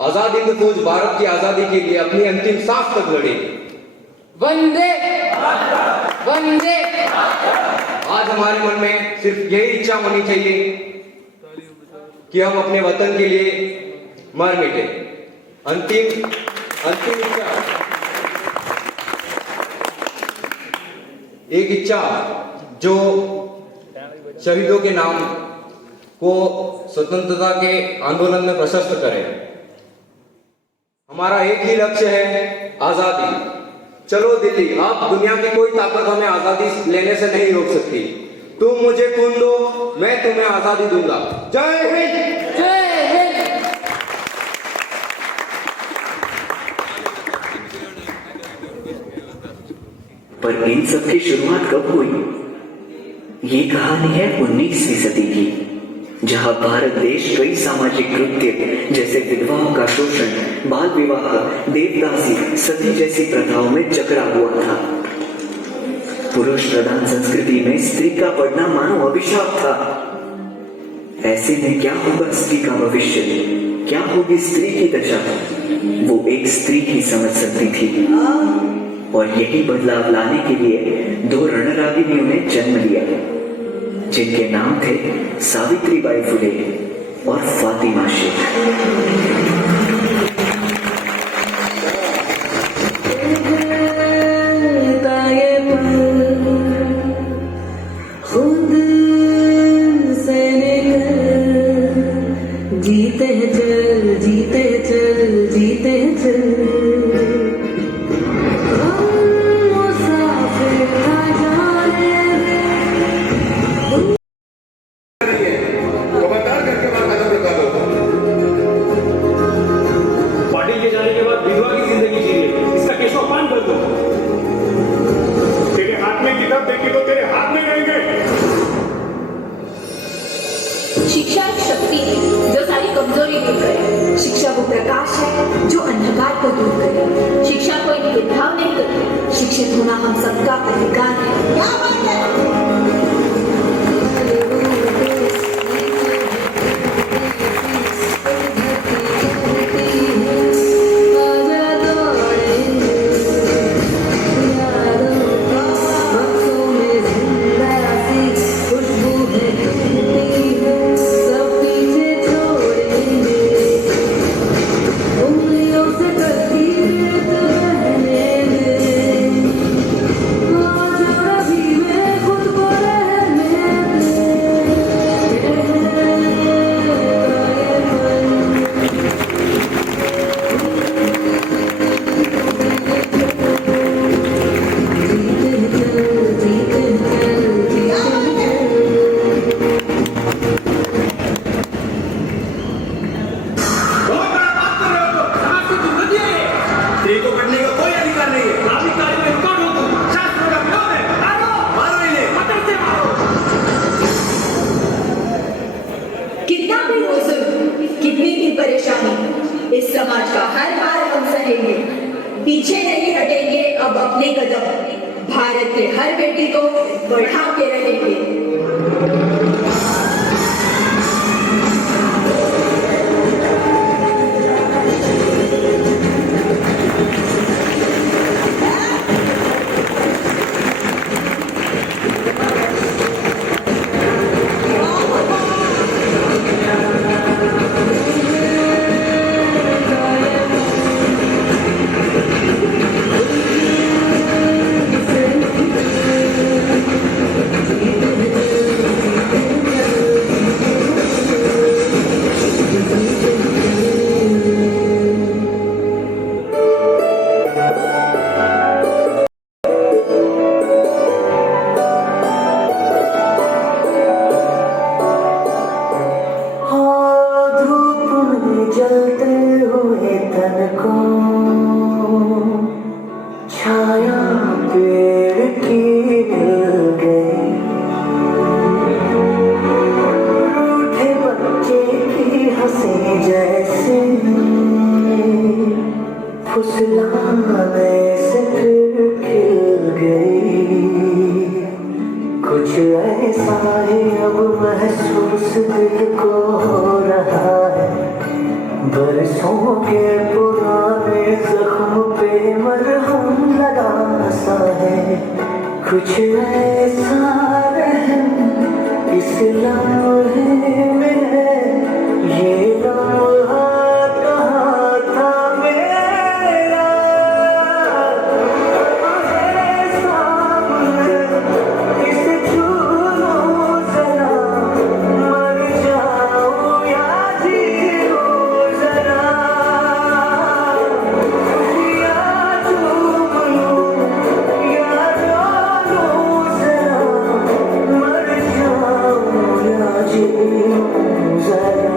आजाद हिंद फौज भारत की आजादी के लिए अपनी अंतिम सांस तक लड़ेगी। वंदे वंदे। आज हमारे मन में सिर्फ यही इच्छा होनी चाहिए कि हम अपने वतन के लिए मर मिटे। अंतिम इच्छा, एक इच्छा जो शहीदों के नाम को स्वतंत्रता के आंदोलन में प्रशस्त करे। हमारा एक ही लक्ष्य है, आजादी। चलो दिल्ली, आप दुनिया की कोई ताकत हमें आजादी लेने से नहीं रोक सकती। तुम मुझे खून दो, मैं तुम्हें आजादी दूंगा। जय हिंद। जय हिंद। पर इन सब की शुरुआत कब हुई? ये कहानी है 19वीं सदी की, जहां भारत देश कई सामाजिक कृत्य जैसे विधवाओं का शोषण, बाल विवाह, देवदासी, सती जैसी प्रथाओं में जकड़ा हुआ था। पुरुष प्रधान संस्कृति में स्त्री का पढ़ना मानो अभिशाप था। ऐसे में क्या होगा स्त्री का भविष्य? क्या होगी स्त्री की दशा? वो एक स्त्री ही समझ सकती थी। और यही बदलाव लाने के लिए 2 रणरागिनियों ने जन्म लिया, जिनके नाम थे सावित्रीबाई फुले और फातिमा शेख। जीते चल जीते चल जीते चल। शिक्षा एक शक्ति है जो सारी कमजोरी दूर करे। शिक्षा वो प्रकाश है जो अंधकार को दूर करे। शिक्षा कोई भेदभाव नहीं करती। शिक्षित होना हम सबका अधिकार है। क्या बात है? इस समाज का हर हार हम सहेंगे, पीछे नहीं हटेंगे अब अपने कदम। भारत के हर बेटी को बढ़ा के रहेंगे। जमाने से फिर खिल गई, कुछ ऐसा ही अब महसूस दिल को हो रहा है, बरसों के पुराने जख्म पे मरहम लगा सा है, कुछ ऐसा रहम इस लम्हे में है, ये लम्हा कहाँ था मेरा, है सामने इसे छू लूं जरा, मर जाऊं या जी लूं जरा, या चूम लूं या रो लूं जरा, मर जाऊं या जी लूं जरा।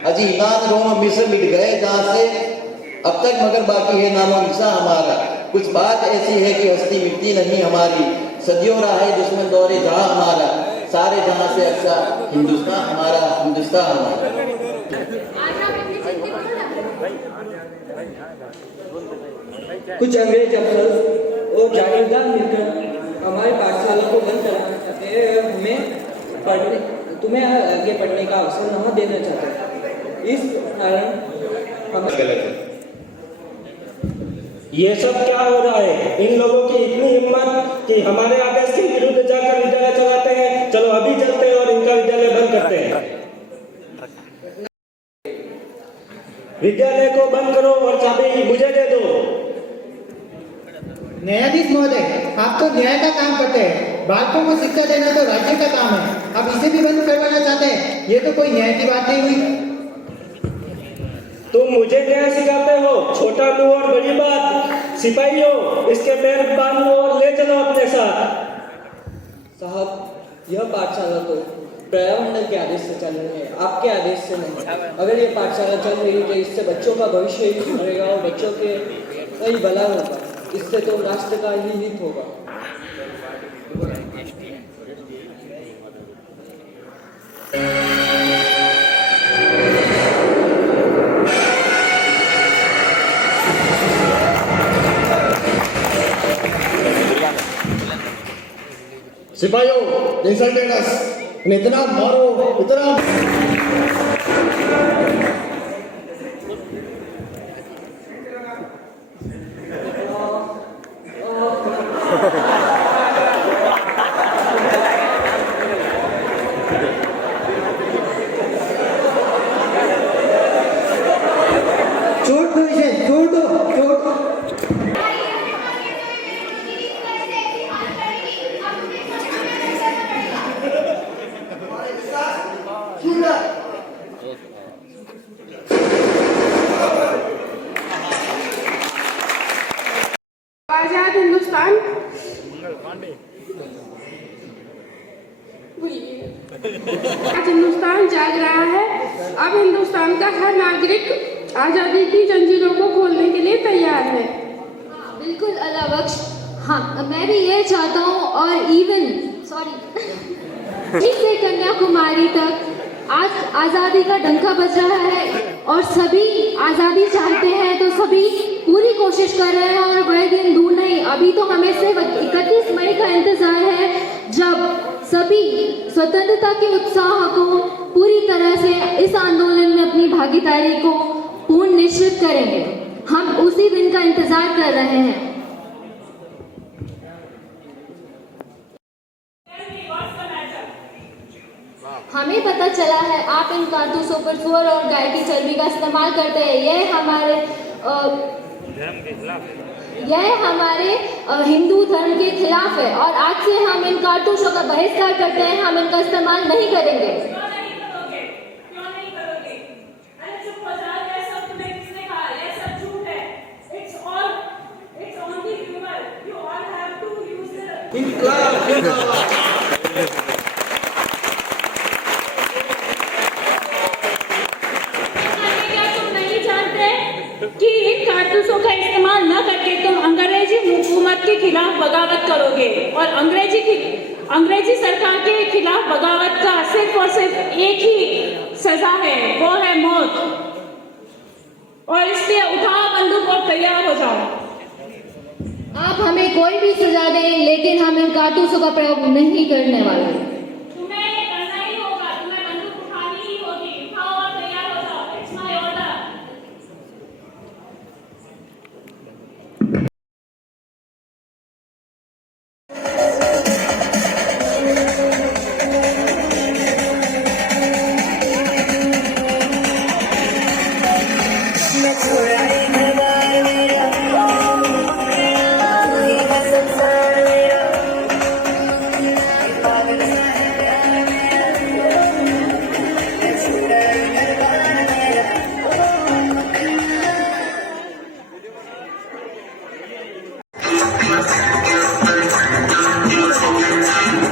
अजी ईमान रोम मिस्र मिट गए जहाँ से अब तक, मगर बाकी है नामो निशा हमारा, कुछ बात ऐसी है कि हस्ती मिटती नहीं हमारी, सदियों रहा है दुश्मन दौरे जहाँ हमारा, सारे जहाँ से अच्छा हिंदुस्तान हमारा, हिंदुस्तान हमारा। कुछ अंग्रेज अफसर और जागीरदार मिलकर हमारे पाठशाला को बंद कराना चाहते हैं और तुम्हें आगे पढ़ने का अवसर न देना चाहते हैं। इस कारण हम ये सब क्या हो रहा है? इन लोगों की इतनी हिम्मत कि हमारे आदेश के विरुद्ध जाकर विद्यालय चलाते हैं। चलो अभी चलते हैं और इनका विद्यालय बंद करते हैं। विद्यालय को बंद करो और चाबी मुझे दे दो। न्यायाधीश महोदय, आप तो न्याय का काम करते हैं, बालकों को शिक्षा देना तो राज्य का काम है, अब इसे भी बंद करवाना चाहते हैं, ये तो कोई न्याय की बात नहीं हुई। तुम मुझे न्याय सिखाते हो? छोटा मुंह और बड़ी बात। सिपाही हो, इसके पैर बांध लो और ले चलो अपने साथ। साहब, यह पाठशाला तो पर्यावरण के आदेश से चल रही है, आपके आदेश से नहीं। अगर ये पाठशाला चल रही है तो इससे बच्चों का भविष्य ही सुधरेगा और बच्चों के कई भला होगा, इससे तो राष्ट्र का ही हित होगा। सिपाहियों, इंसल्टेड अस, इतना मारो, इतना छोड़ दो इसे, छोड़ दो, छोड़ दो। आजाद हिंदुस्तान आज हिंदुस्तान जाग रहा है। अब हिंदुस्तान का हर नागरिक आजादी की जंजीरों को खोलने के लिए तैयार है। बिल्कुल अल्लाह बख्श। हाँ, मैं भी ये चाहता हूँ और इवन से कन्याकुमारी तक आज आजादी का डंका बज रहा है और सभी आजादी चाहते हैं, तो सभी पूरी कोशिश कर रहे हैं और वह दिन दूर नहीं। अभी तो हमें सिर्फ 31 मई का इंतजार है जब सभी स्वतंत्रता के उत्साह को पूरी तरह से इस आंदोलन में अपनी भागीदारी को पूर्ण निश्चित करेंगे। हम उसी दिन का इंतजार कर रहे हैं। हमें पता चला है आप इन कारतूसों पर सुअर और गाय की चर्बी का इस्तेमाल करते हैं। यह हमारे हिंदू धर्म के खिलाफ है और आज से हम इन कारतूसों का बहिष्कार करते हैं। हम इनका इस्तेमाल नहीं करेंगे। कि इन कारतूसों का इस्तेमाल न करके तुम अंग्रेजी हुकूमत के खिलाफ बगावत करोगे और अंग्रेजी सरकार के खिलाफ बगावत का सिर्फ और सिर्फ एक ही सजा है, वो है मौत। और इसलिए उठाओ बंदूक और तैयार हो जाओ। आप हमें कोई भी सजा दें, लेकिन हम इन कारतूसों का प्रयोग नहीं करने वाले। तुम्हें ये करना ही होगा, तुम्हें बंदूक उठानी ही होगी। उठाओ और तैयार हो जाओ। It's my order.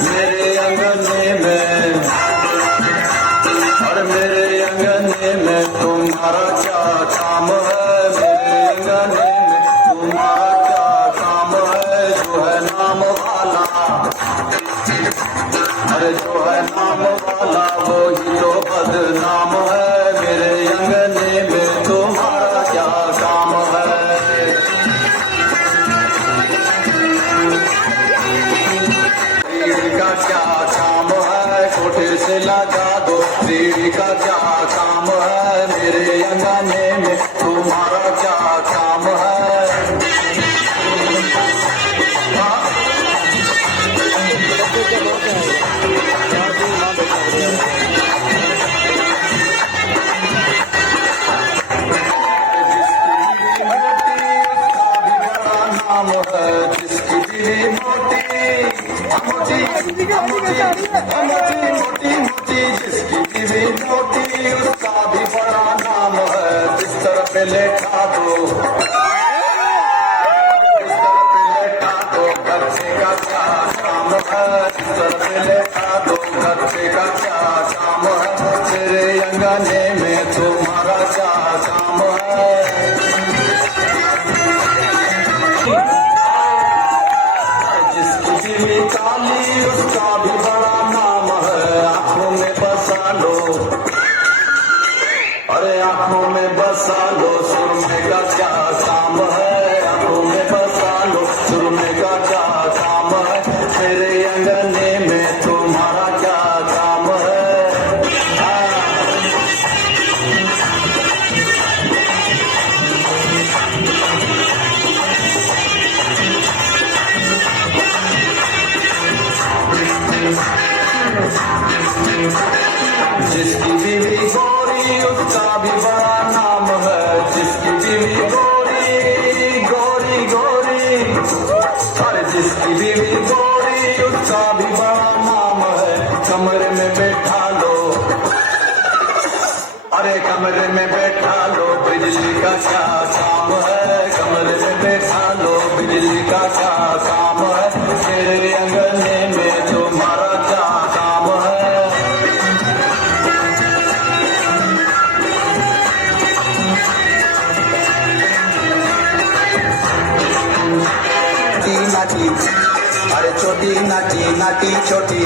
मेरे अंगने में और मेरे अंगने में तुम्हारा क्या काम है? मेरे अंगने में तुम्हारा क्या काम है? जो है नाम वाला, अरे जो है नाम वाला वो ही तो बदनाम है। मेरे अंगने में तुम्हारा क्या काम है? सीढ़ी का क्या काम है? कोठे से लगा दो। सीढ़ी का क्या काम है? मेरे अंगने में तुम्हारा क्या काम है? नाम है जिसकी बीवी मोटी मोटी मोटी मोटी, जिसकी बीवी मोटी उसका भी बड़ा नाम है। बिस्तर पे लेटा दो, बिस्तर पे लेटा दो, बच्चे का क्या काम है? बिस्तर पे लेटा दो, बच्चे का क्या काम है? तेरे अंगने में तुम्हारा क्या काम है? जिसकी बीवी काली उसका भी बड़ा नाम है। आंखों में बसा लो, अरे आंखों में बसा लो, सुरमे का क्या काम है? आंखों में बसा लो, सुरमे का क्या काम है? तेरे अंगने में तुम्हारा क्या काम है? जिसकी बीवी गौरी उसका भी बड़ा नाम है। जिसकी बीवी गौरी गौरी गौरी, अरे जिसकी बीवी गौरी उसका भी बड़ा नाम है। कमरे में बैठा लो, अरे कमरे में बैठा लो, बिजली का क्या काम है? कमरे में बैठा लो, बिजली का क्या काम है? तेरे अंगने में तुम्हारा क्या काम है? नाटी, अरे छोटी नाटी नाटी छोटी,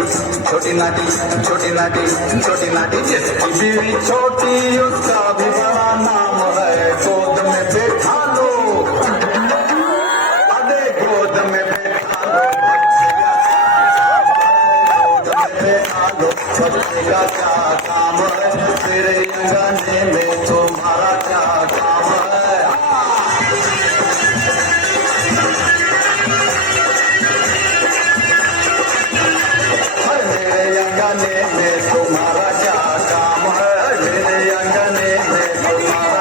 छोटी नाटी छोटी नाटी छोटी नाटी, जिसकी बीवी छोटी उसका भी बड़ा नाम है। गोद में बैठा लो, अरे गोद में बैठा लो, गोद में बैठा लो, बच्चे का क्या काम है? तेरे अंगने में तुम्हारा क्या काम है? मेरे अंगने में तुम्हारा क्या काम है? मेरे अंगने में तुम्हारा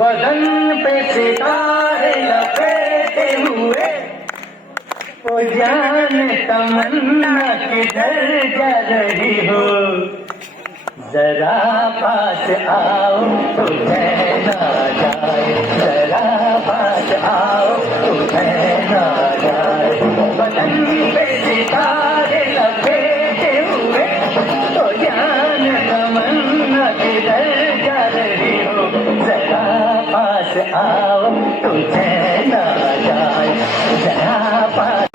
बदन पे सितारे लपेटे हुए ओ जान तमन्ना किधर जा रही हो, जरा पास आओ तो ना जाए, जरा पास आओ तो ना जाए। बदन पे सितारे लपेटे हुए ओ जान तमन्ना किधर जा रही हो, जरा पास आओ तुझे ना जाए, जरा पास।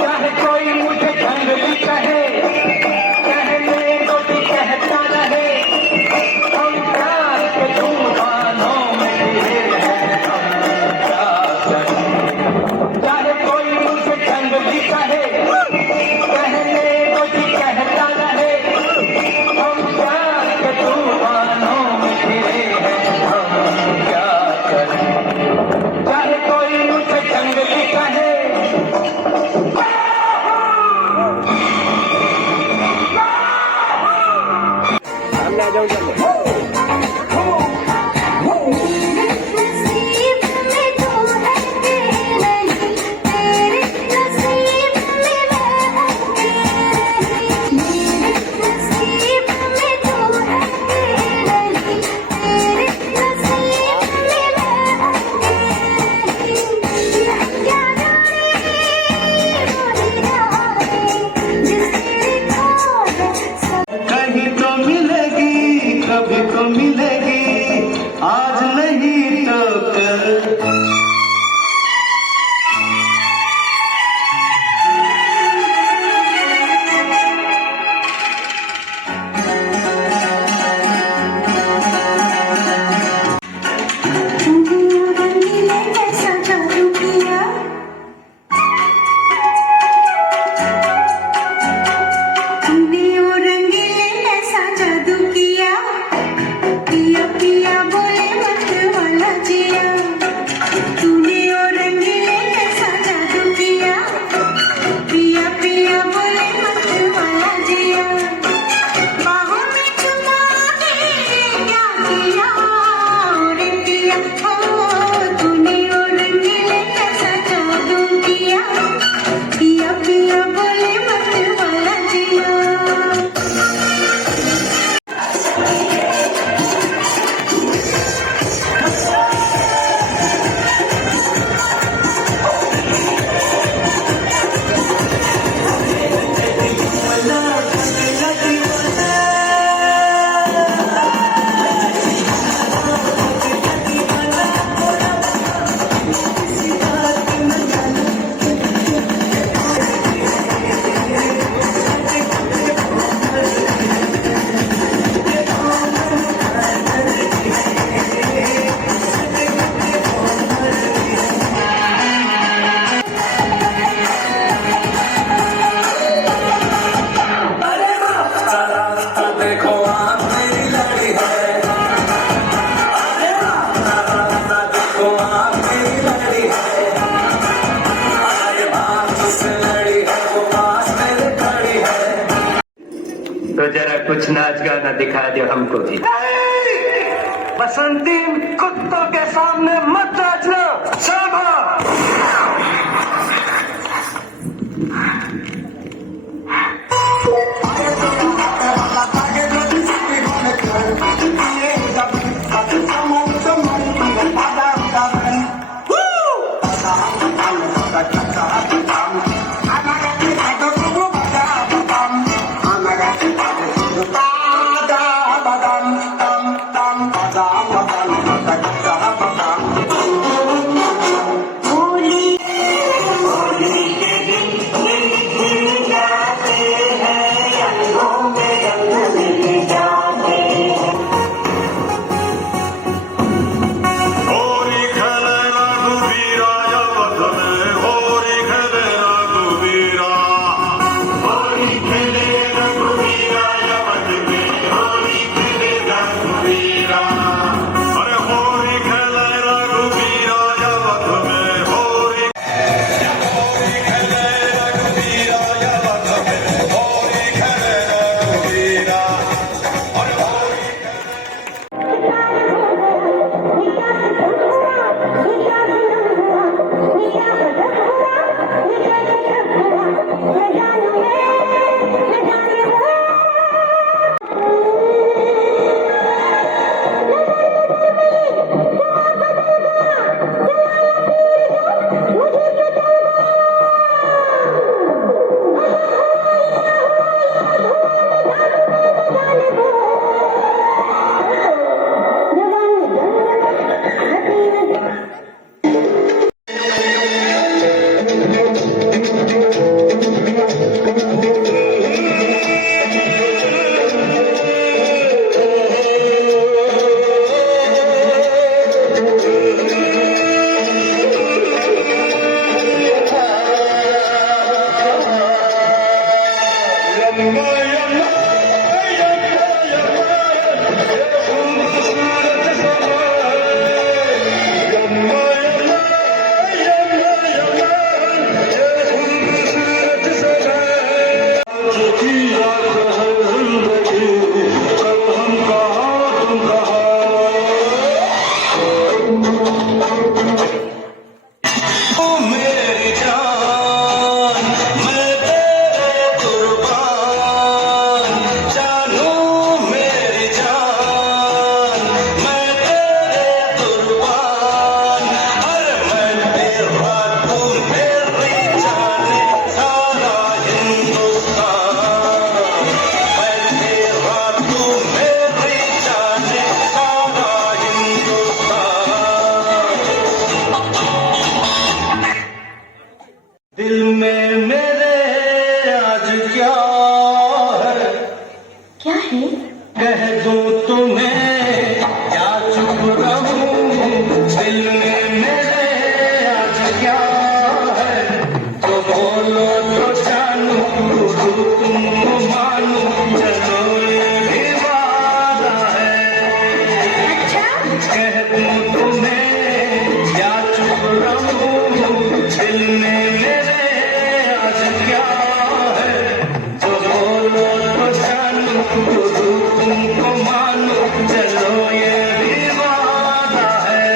चाहे कोई मुझे जंगली कहे, कहने को भी कहता रहे, हम प्यार के तूफानों में गिरे हैं, हम क्या करें। चाहे कोई मुझे जंगली कहे, कहने को भी कहता रहे, हम प्यार के तूफानों में गिरे हैं, हम क्या करें। चाहे कोई मुझे जंगली कहे, कहीं तो मिलेगी, कभी तो मिलेगी, आज नहीं तो कल। तो जरा कुछ नाच गाना दिखा दो हमको भी। बसंती कुत्तों के सामने मत नाचना, शाबा। Woo! दिल में मेरे आज क्या है कह दूं तुम्हें क्या चुप रहूं दिल में मेरे आज क्या है तो बोलो तो जानू तुमको मानू चलो ये भी वादा है कह दूं तुम्हें क्या चुप रहूं दिल में मेरे आज क्या है जो बोलो तो जानू तुमको मानो चलो ये भी वादा है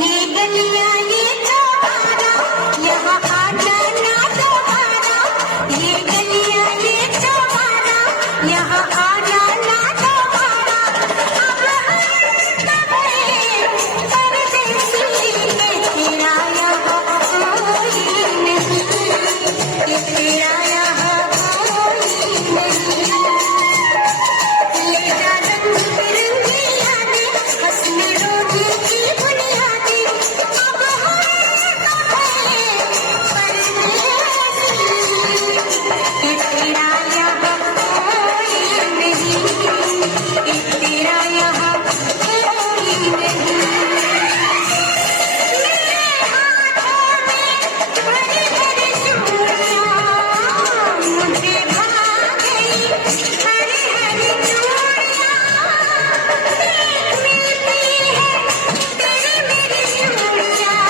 ये गलियां ये चौबारा यहाँ आ जाना दोबारा ये गलियां ये चौबारा यहाँ आ जाना दोबारा अब हम परदेसी ये तेरा यहाँ कोई नहीं ये तेरा यहाँ कोई नहीं ले जा रंग बिरंगी यादें हंसने रोने की बुनियादें अब ये तेरा यहाँ कोई नहीं ये तेरा यहाँ कोई नहीं मेरे हाथों में भरी भरी चूड़ियां मुझे भा गई हरी हरी चूड़ियां मिलती है तेरी मेरी चूड़ियां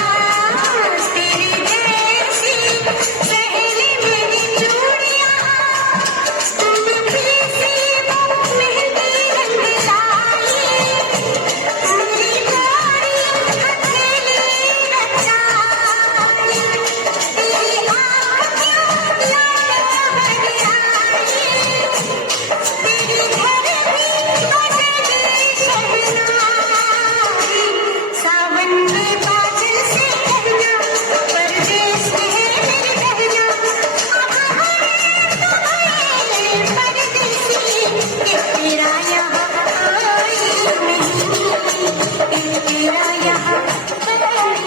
तेरी जैसी पहली मेरी चूड़ियां तुम भी सी मेहंदी रंग लाई मेरी प्यारी हथेली रचाई तेरी आँखों लाल चमन आई तेरी घर भी बजनी शहनाई सावन के बादल से कहना परदेस है मेरे कहना अब हम परदेसी ये तेरा यहाँ कोई नहीं ये तेरा यहाँ कोई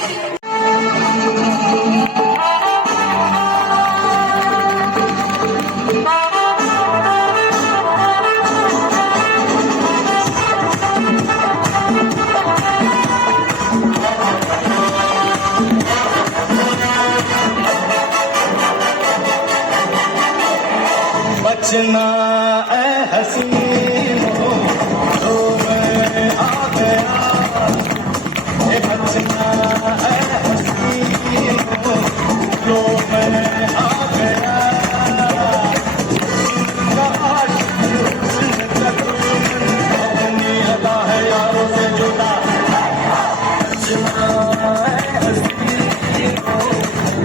बचना ए हसीन हो तो मैं आ गया ए बचना ए हसीन हो तो मैं आ गया इनका आशिक इनका दुश्मन अपनी अदा है यारों से जुदा बचना ए हसीन हो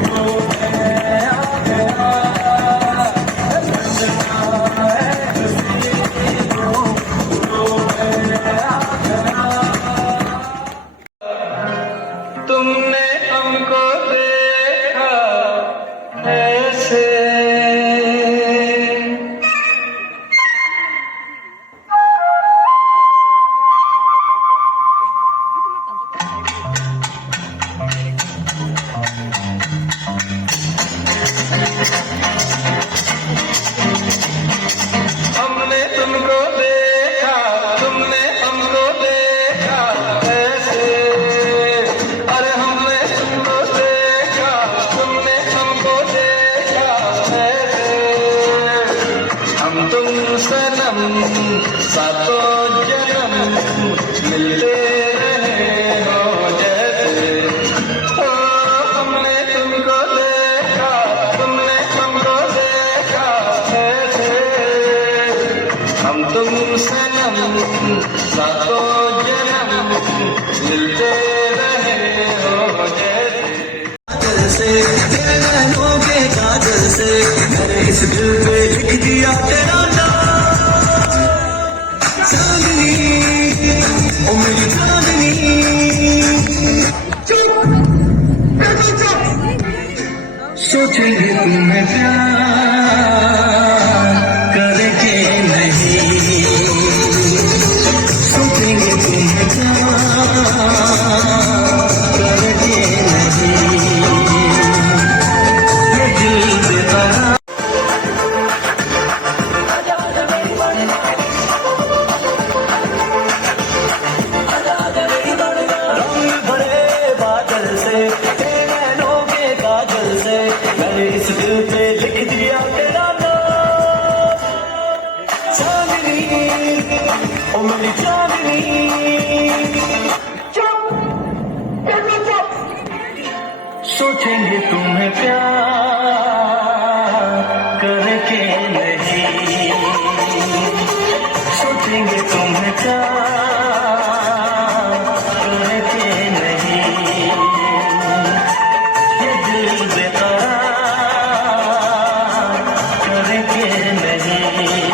तो मैं आ गया बचना ए हसीन सनम सातों जन्म मिलते रहे हो जैसे ओ हमने तुमको देखा तुमने हमको देखा ऐसे हम तुम सनम सातों जन्म मिलते रहे हो जैसे नैनों के काजल से मैंने इस दिल पे लिख दिया तेरा नाम चांदनी ओ मेरी चांदनी सोचेंगे तुम्हें प्यार करके नहीं सोचेंगे तुम्हें प्यार करके नहीं ये दिल बेकरार रंग भरे बादल से तेरे नैनों के काजल से मैंने इस दिल पे लिख दिया तेरा नाम चांदनी ओ मेरी चांदनी सोचेंगे तुम्हें प्यार करके नहीं सोचेंगे तुम्हें प्यार करके नहीं ये दिल बेकरार करके नहीं।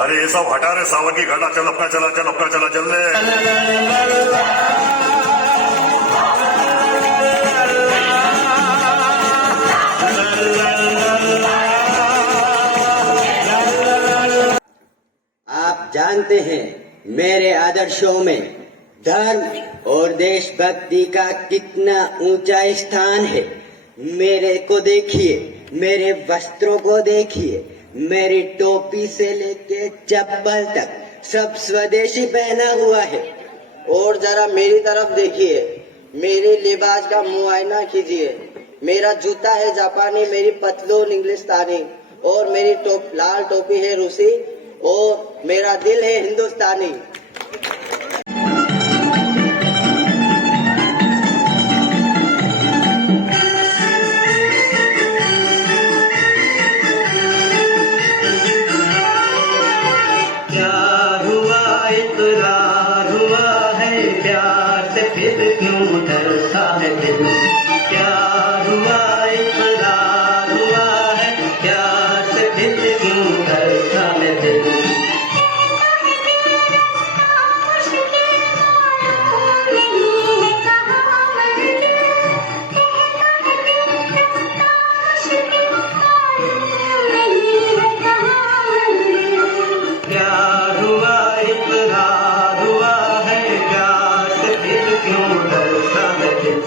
अरे ये सब हटा रे सावन की घटा चल अपना चला चल ले आप जानते हैं मेरे आदर्शों में धर्म और देशभक्ति का कितना ऊंचा स्थान है। मेरे को देखिए, मेरे वस्त्रों को देखिए, मेरी टोपी से लेके चप्पल तक सब स्वदेशी पहना हुआ है। और जरा मेरी तरफ देखिए, मेरे लिबास का मुआयना कीजिए। मेरा जूता है जापानी, मेरी पतलून इंग्लिस्तानी और मेरी लाल टोपी है रूसी और मेरा दिल है हिंदुस्तानी। क्या हुआ इकरार हुआ है प्यार से फिर क्यों डरता है दिल क्या हुआ इकरार हुआ है प्यार से फिर क्यों डरता है दिल प्यार हुआ इकरार हुआ है प्यार से फिर क्यों डरता है दिल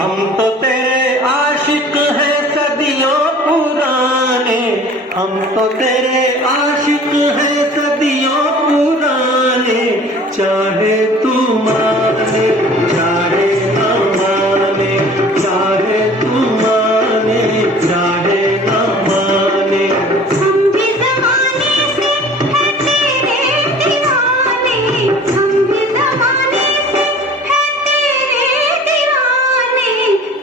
हम तो तेरे आशिक हैं सदियों पुराने हम तो तेरे आशिक हैं सदियों पुराने चाहे तू माने चाहे न माने चाहे तू माने चाहे न माने हम भी ज़माने से हैं तेरे दीवाने हम भी ज़माने से हैं तेरे दीवाने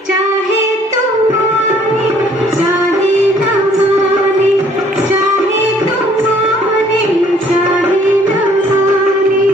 चाहे तू माने चाहे न माने चाहे तू माने चाहे न माने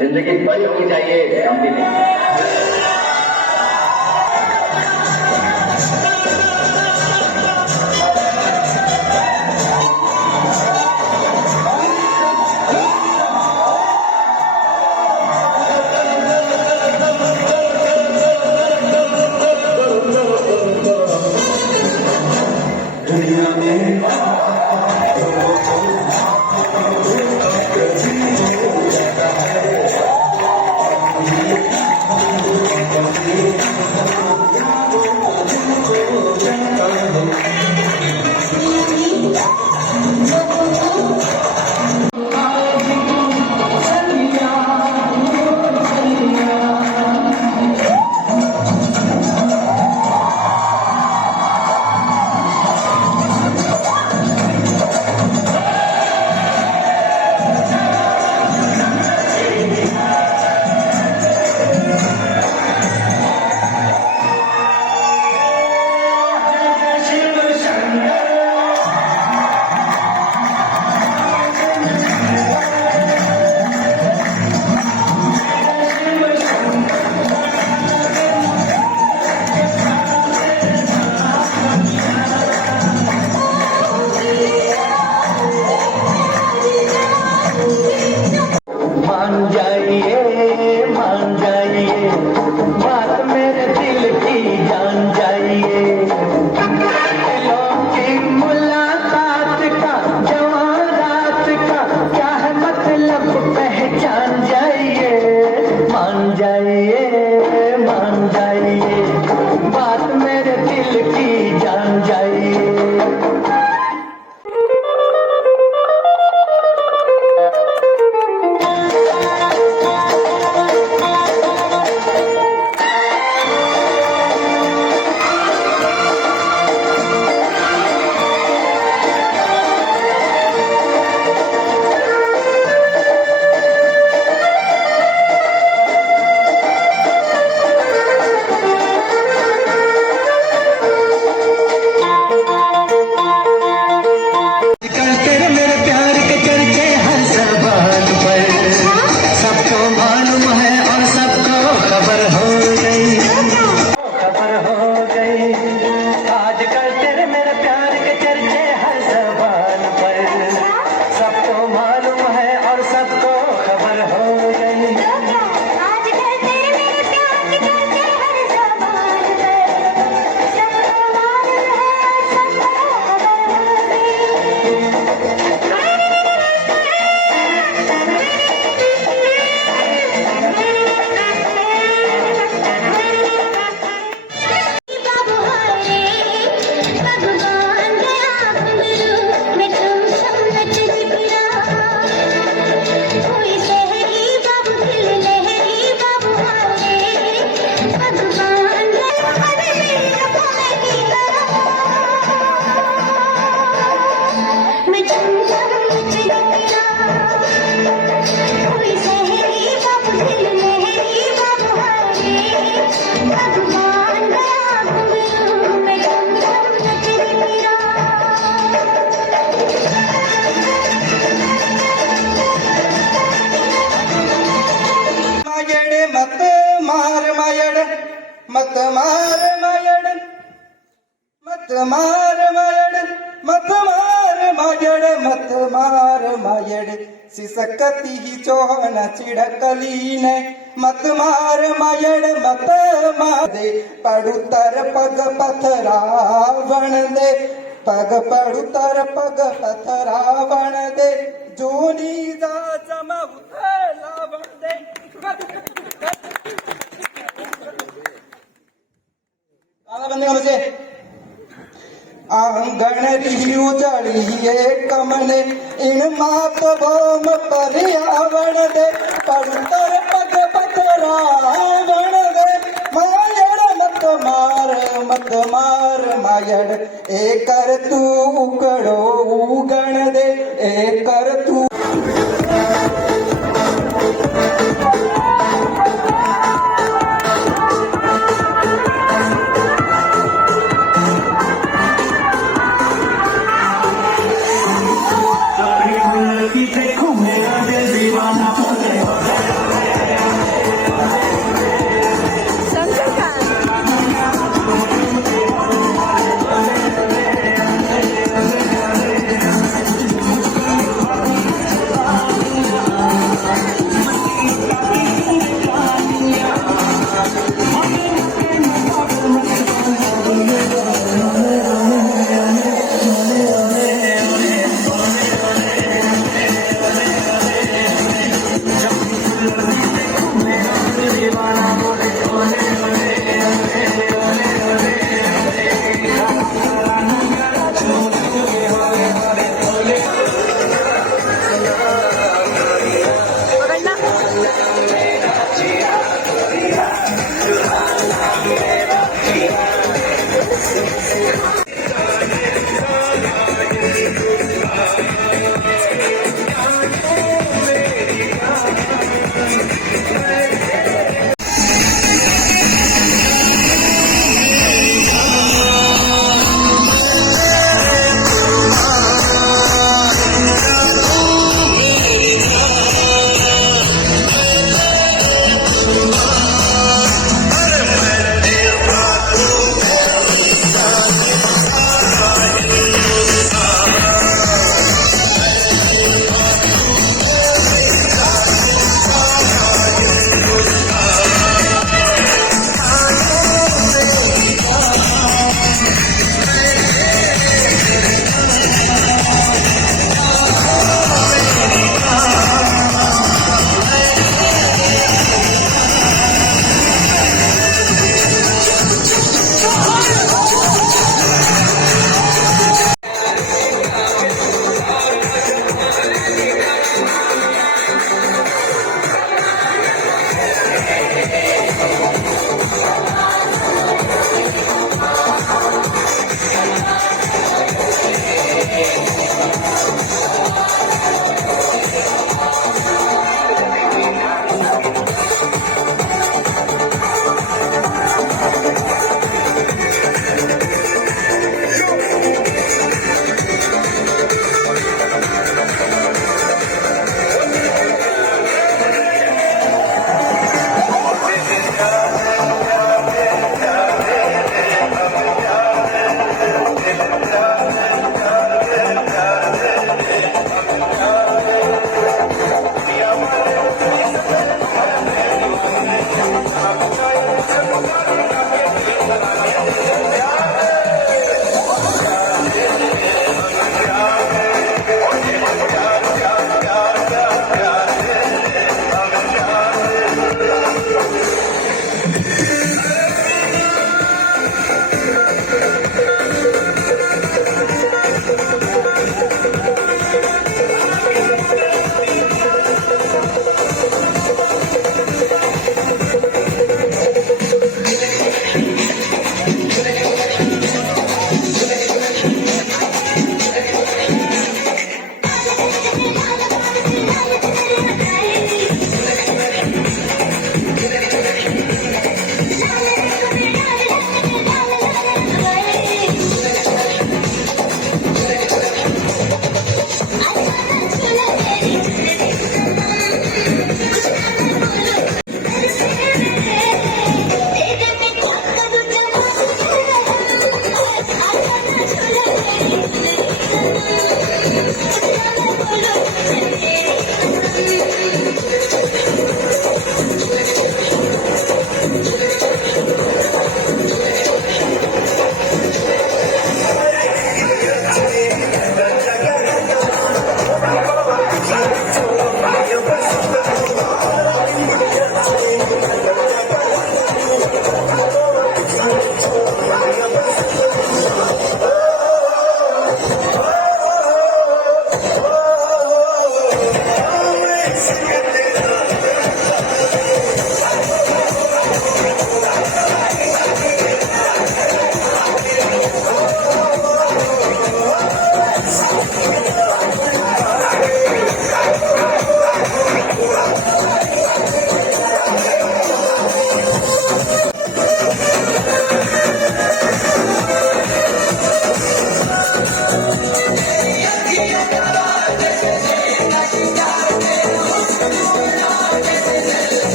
जिंदगी बड़ी होनी चाहिए, हम भी नहीं। सिसकती ही चोहन चिड़कली ने मत मार मायड़ मत मार दे पड़ुतर पग पथरावण दे पग पड़ुतर पग पथरावण दे जोनी जा जम उथल आंगण री उजड़िए कमने इन मात बोम पर्यावरण दे पड़तर पग पतरावण दे मायड़ मत मार मायड़ ए कर तू उकड़ो उगण दे ए कर तू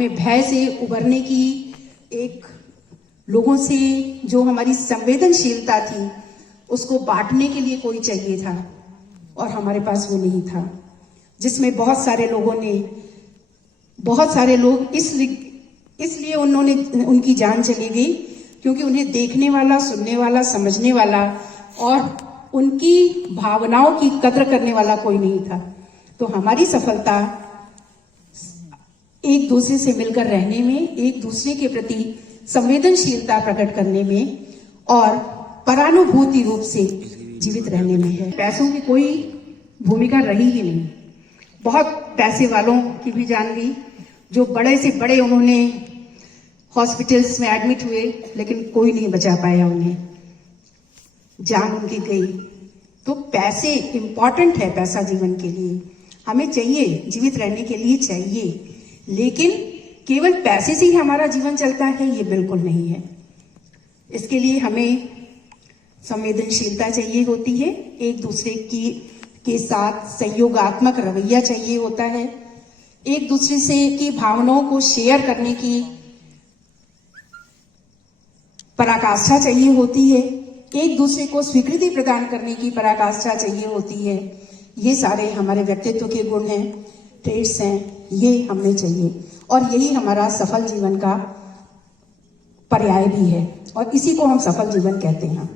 में भय से उबरने की, एक लोगों से जो हमारी संवेदनशीलता थी उसको बांटने के लिए कोई चाहिए था, और हमारे पास वो नहीं था, जिसमें बहुत सारे लोग इसलिए उनकी जान चली गई क्योंकि उन्हें देखने वाला, सुनने वाला, समझने वाला और उनकी भावनाओं की कद्र करने वाला कोई नहीं था। तो हमारी सफलता एक दूसरे से मिलकर रहने में, एक दूसरे के प्रति संवेदनशीलता प्रकट करने में और परानुभूति रूप से जीवित रहने में है। पैसों की कोई भूमिका रही ही नहीं। बहुत पैसे वालों की भी जान गई, जो बड़े से बड़े उन्होंने हॉस्पिटल्स में एडमिट हुए, लेकिन कोई नहीं बचा पाया उन्हें, जान उनकी गई। तो पैसे इंपॉर्टेंट है, पैसा जीवन के लिए हमें चाहिए, जीवित रहने के लिए चाहिए, लेकिन केवल पैसे से ही हमारा जीवन चलता है ये बिल्कुल नहीं है। इसके लिए हमें संवेदनशीलता चाहिए होती है, एक दूसरे के साथ सहयोगात्मक रवैया चाहिए होता है, एक दूसरे से की भावनाओं को शेयर करने की पराकाष्ठा चाहिए होती है, एक दूसरे को स्वीकृति प्रदान करने की पराकाष्ठा चाहिए होती है। ये सारे हमारे व्यक्तित्व के गुण हैं, ट्रेड्स हैं, ये हमें चाहिए और यही हमारा सफल जीवन का पर्याय भी है और इसी को हम सफल जीवन कहते हैं।